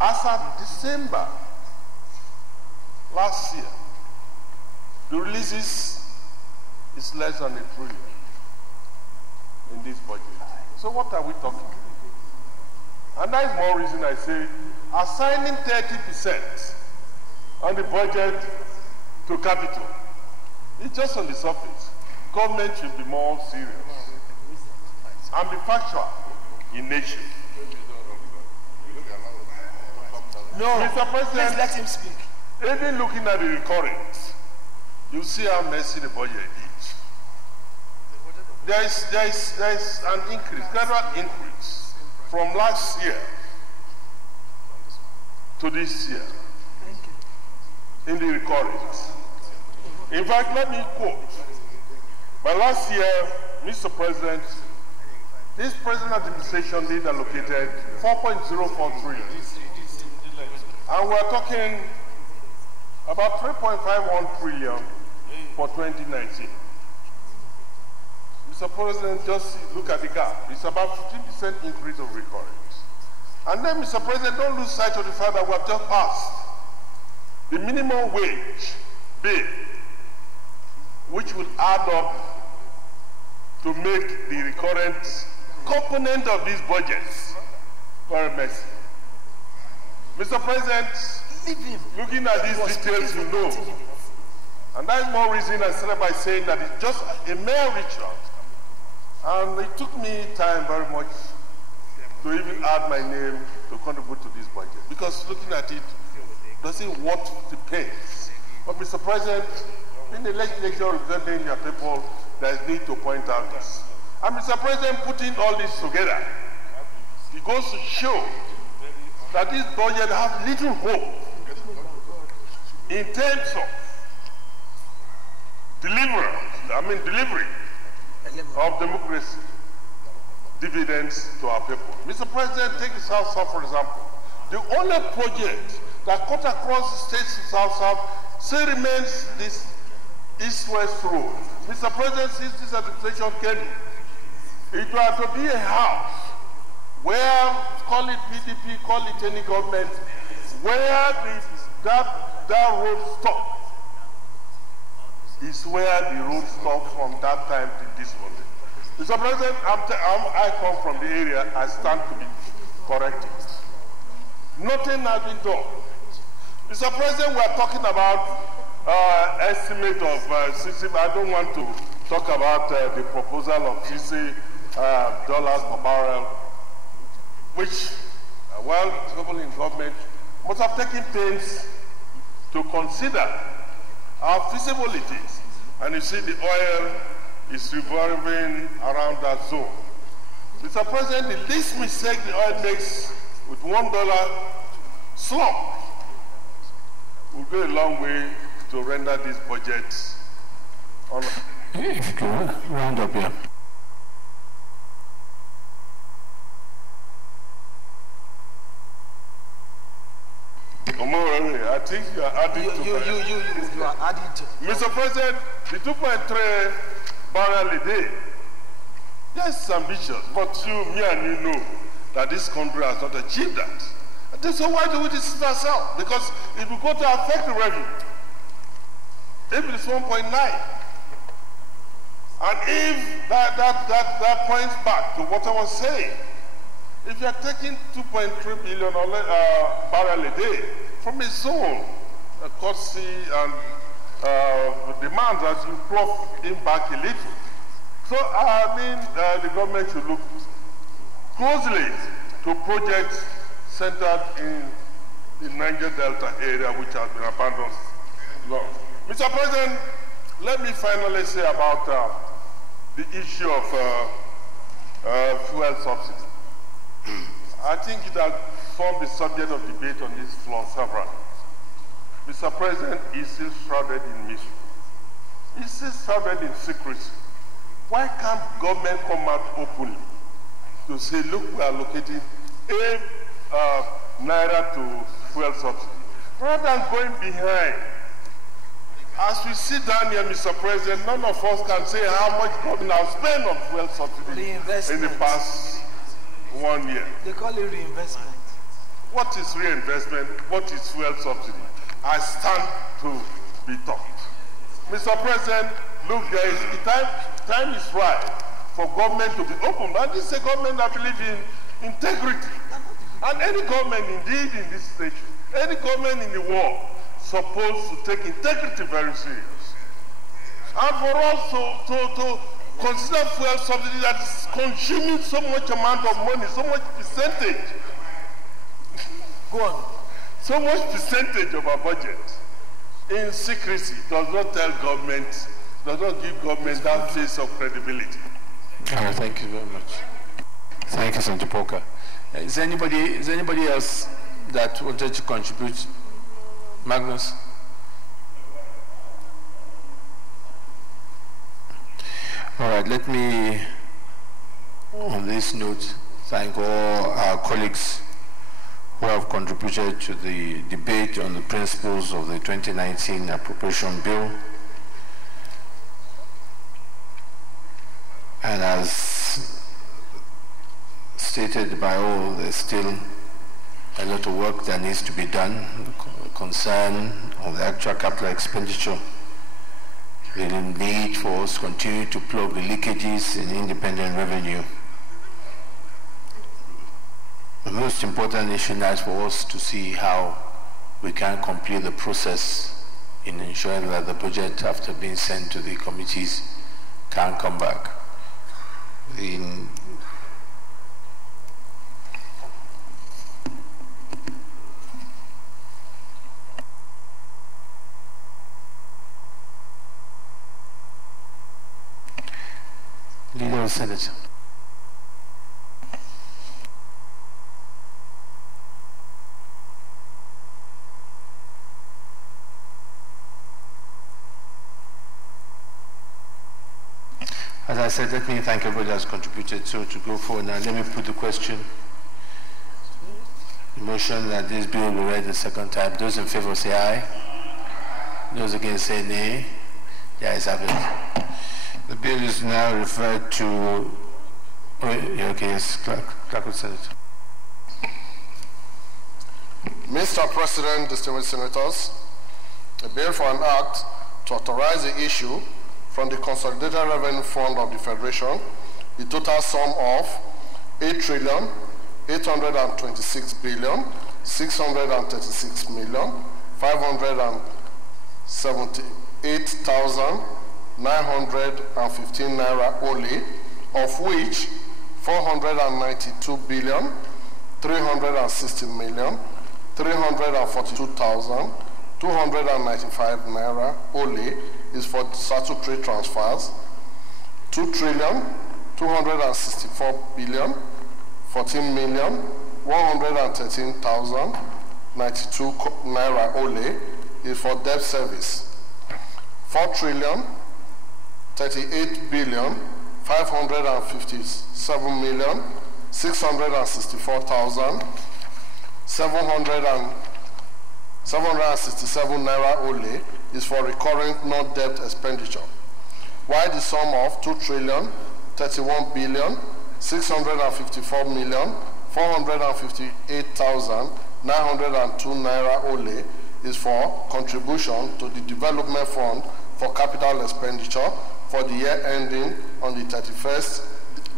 As of December last year, the releases is less than $1 trillion in this budget. So what are we talking about? And that is more reason I say assigning 30% on the budget to capital. It's just on the surface. Government should be more serious and be factual in nature. No, Mr. President, please let him speak. Even looking at the recurrence, you see how messy the budget is. There is an increase, gradual increase from last year to this year in the recurrence. In fact, let me quote. By last year, Mr. President, This present administration did allocated 4.04 trillion. And we're talking about 3.51 trillion for 2019. Mr. President, just look at the gap. It's about 15% increase of recurrence. And then, Mr. President, don't lose sight of the fact that we have just passed the minimum wage bill, which will add up to make the recurrent component of these budgets very messy. Mr. President, looking at these details, you know, and that's more reason I started by saying that it's just a mere ritual. And it took me time very much to even add my name to contribute to this budget, because looking at it doesn't worth the pain. But Mr. President, in the legislature representing your people, there is need to point out this. And Mr. President, putting all this together, it goes to show that this budget has little hope in terms of delivery of democracy, dividends to our people. Mr. President, take the South-South, for example. The only project that cut across the states of South-South still remains this East-West road. Mr. President, since this administration came in, it was to be a house where, call it PDP, call it any government, where that road stopped is where the road stopped from that time to this moment. Mr. President, I come from the area, I stand to be corrected. Nothing has been done. Mr. President, we are talking about estimate of 60, I don't want to talk about the proposal of $60 per barrel, which, well, people in government must have taken pains to consider how feasible it is. And you see the oil is revolving around that zone. Mr. President, the least mistake the oil makes with $1 slump will go a long way to render this budget on. If you can round up here. I think you are adding to you are adding to. Mr. President, the 2.3 barrel a day, yes, it's ambitious, but me and you know that this country has not achieved that. So why do we deceive ourselves? Because it will go to affect the revenue. If it is 1.9, and if that points back to what I was saying, if you are taking 2.3 billion barrel a day from a zone, cost and demand as you plug in back a little. So I mean, the government should look closely to projects centered in the Niger Delta area, which has been abandoned long. Mr. President, let me finally say about the issue of fuel subsidy. I think it has formed the subject of debate on this floor several. Mr. President, is still shrouded in mystery. It's still shrouded in secrecy. Why can't government come out openly to say, look, we are allocating naira to fuel subsidy, rather than going behind? As we sit down here, Mr. President, none of us can say how much government has spent on fuel subsidy in the past 1 year. They call it reinvestment. What is reinvestment? What is fuel subsidy? I stand to be taught. Mr. President, look, there is time is right for government to be open. And this is a government that believes in integrity. And any government, indeed, in this station, any government in the world, supposed to take integrity very serious. And for us to consider fuel subsidy that is consuming so much amount of money, so much percentage. Go on. So much percentage of our budget in secrecy does not tell government, does not give government that face of credibility. Thank you very much. Thank you, Senator Poker. Is anybody else that wanted to contribute? Magnus? All right, let me on this note, thank all our colleagues who have contributed to the debate on the principles of the 2019 appropriation bill. And as stated by all, there's still a lot of work that needs to be done. The concern of the actual capital expenditure, the need for us to continue to plug the leakages in independent revenue. The most important issue now is for us to see how we can complete the process in ensuring that the budget, after being sent to the committees, can come back. Leader of the Senate. As I said, let me thank everybody that's contributed. So to go forward now, let me put the question. The motion that this bill will be read the second time. Those in favor say aye. Those against say nay. The ayes have it. The bill is now referred to, okay, yes, Clerk of Senate. Mr. President, distinguished senators, a bill for an act to authorize the issue from the Consolidated Revenue Fund of the Federation, the total sum of 8,386,636,578,915 naira only, of which 492,360,342,295 naira only is for statutory transfers. 2,264,014,113,092 naira only is for debt service. 4,038,554,767 naira only is for recurring non-debt expenditure, while the sum of 2,31,654,458,902 naira only is for contribution to the Development Fund for capital expenditure for the year ending on the 31st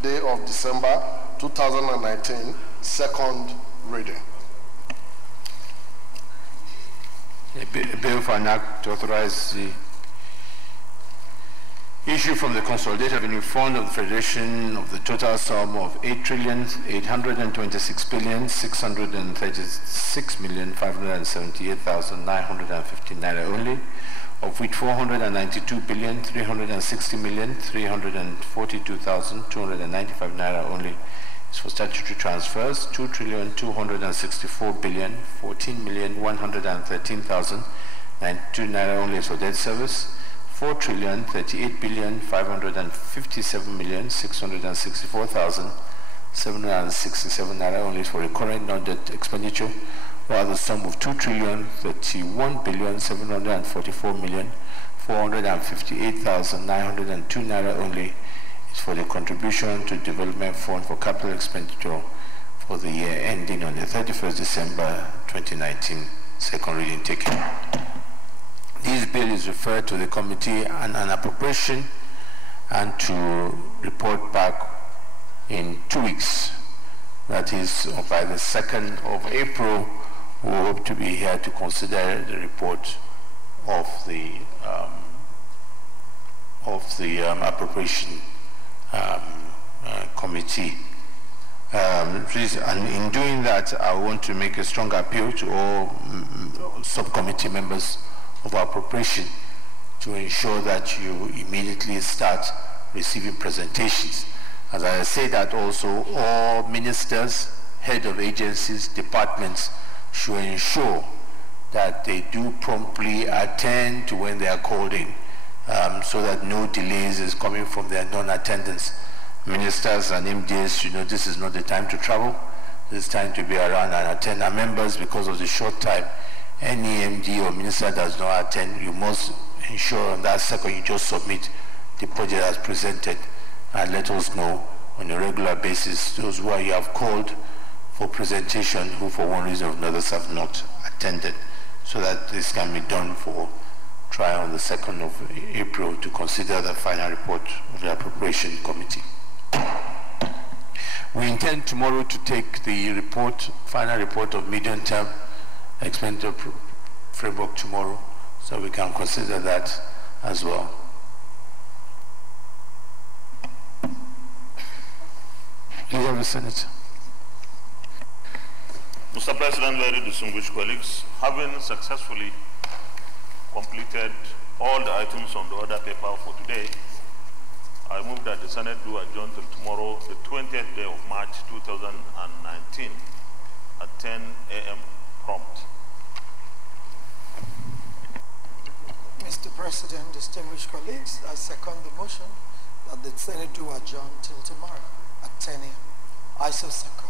day of December 2019, second reading. A bill for an act to authorize the issue from the Consolidated Revenue Fund of the Federation of the total sum of 8,826,636,578,915 naira only, of which 492,360,342,295 naira only is for statutory transfers. 2,264,014,113,092 naira only is for debt service. 4,38,557,664,767 naira only is for recurrent non-debt expenditure, while the sum of 2,31,744,458,902 naira only is for the contribution to Development Fund for capital expenditure for the year ending on the 31st December 2019. Second reading taken. This bill is referred to the committee on an appropriation and to report back in 2 weeks. That is, by the 2nd of April, we hope to be here to consider the report of the appropriation committee. Please, and in doing that, I want to make a strong appeal to all subcommittee members of appropriation to ensure that you immediately start receiving presentations. As I say that also, all ministers, head of agencies, departments should ensure that they do promptly attend to when they are called in, so that no delays is coming from their non-attendance. ministers and MDs should know this is not the time to travel. This is time to be around and attend. Our members, because of the short time, any MD or minister does not attend, you must ensure on that second you just submit the project as presented and let us know on a regular basis those who you have called for presentation who for one reason or another have not attended, so that this can be done for trial on the 2nd of April to consider the final report of the appropriation committee. We intend tomorrow to take the report, final report of medium-term expenditure framework tomorrow, so we can consider that as well. Leader of the Senate. Mr. President, very distinguished colleagues, having successfully completed all the items on the order paper for today, I move that the Senate do adjourn till tomorrow, the 20th day of March 2019 at 10 a.m. prompt. Mr. President, distinguished colleagues, I second the motion that the Senate do adjourn till tomorrow at 10 a.m. I so second.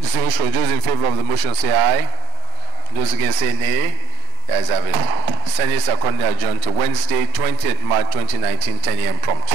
Distinguished colleagues, those in favor of the motion say aye. Those against say nay. The ayes have it. Senate secondly adjourned to Wednesday, 20th March 2019, 10 a.m. prompt.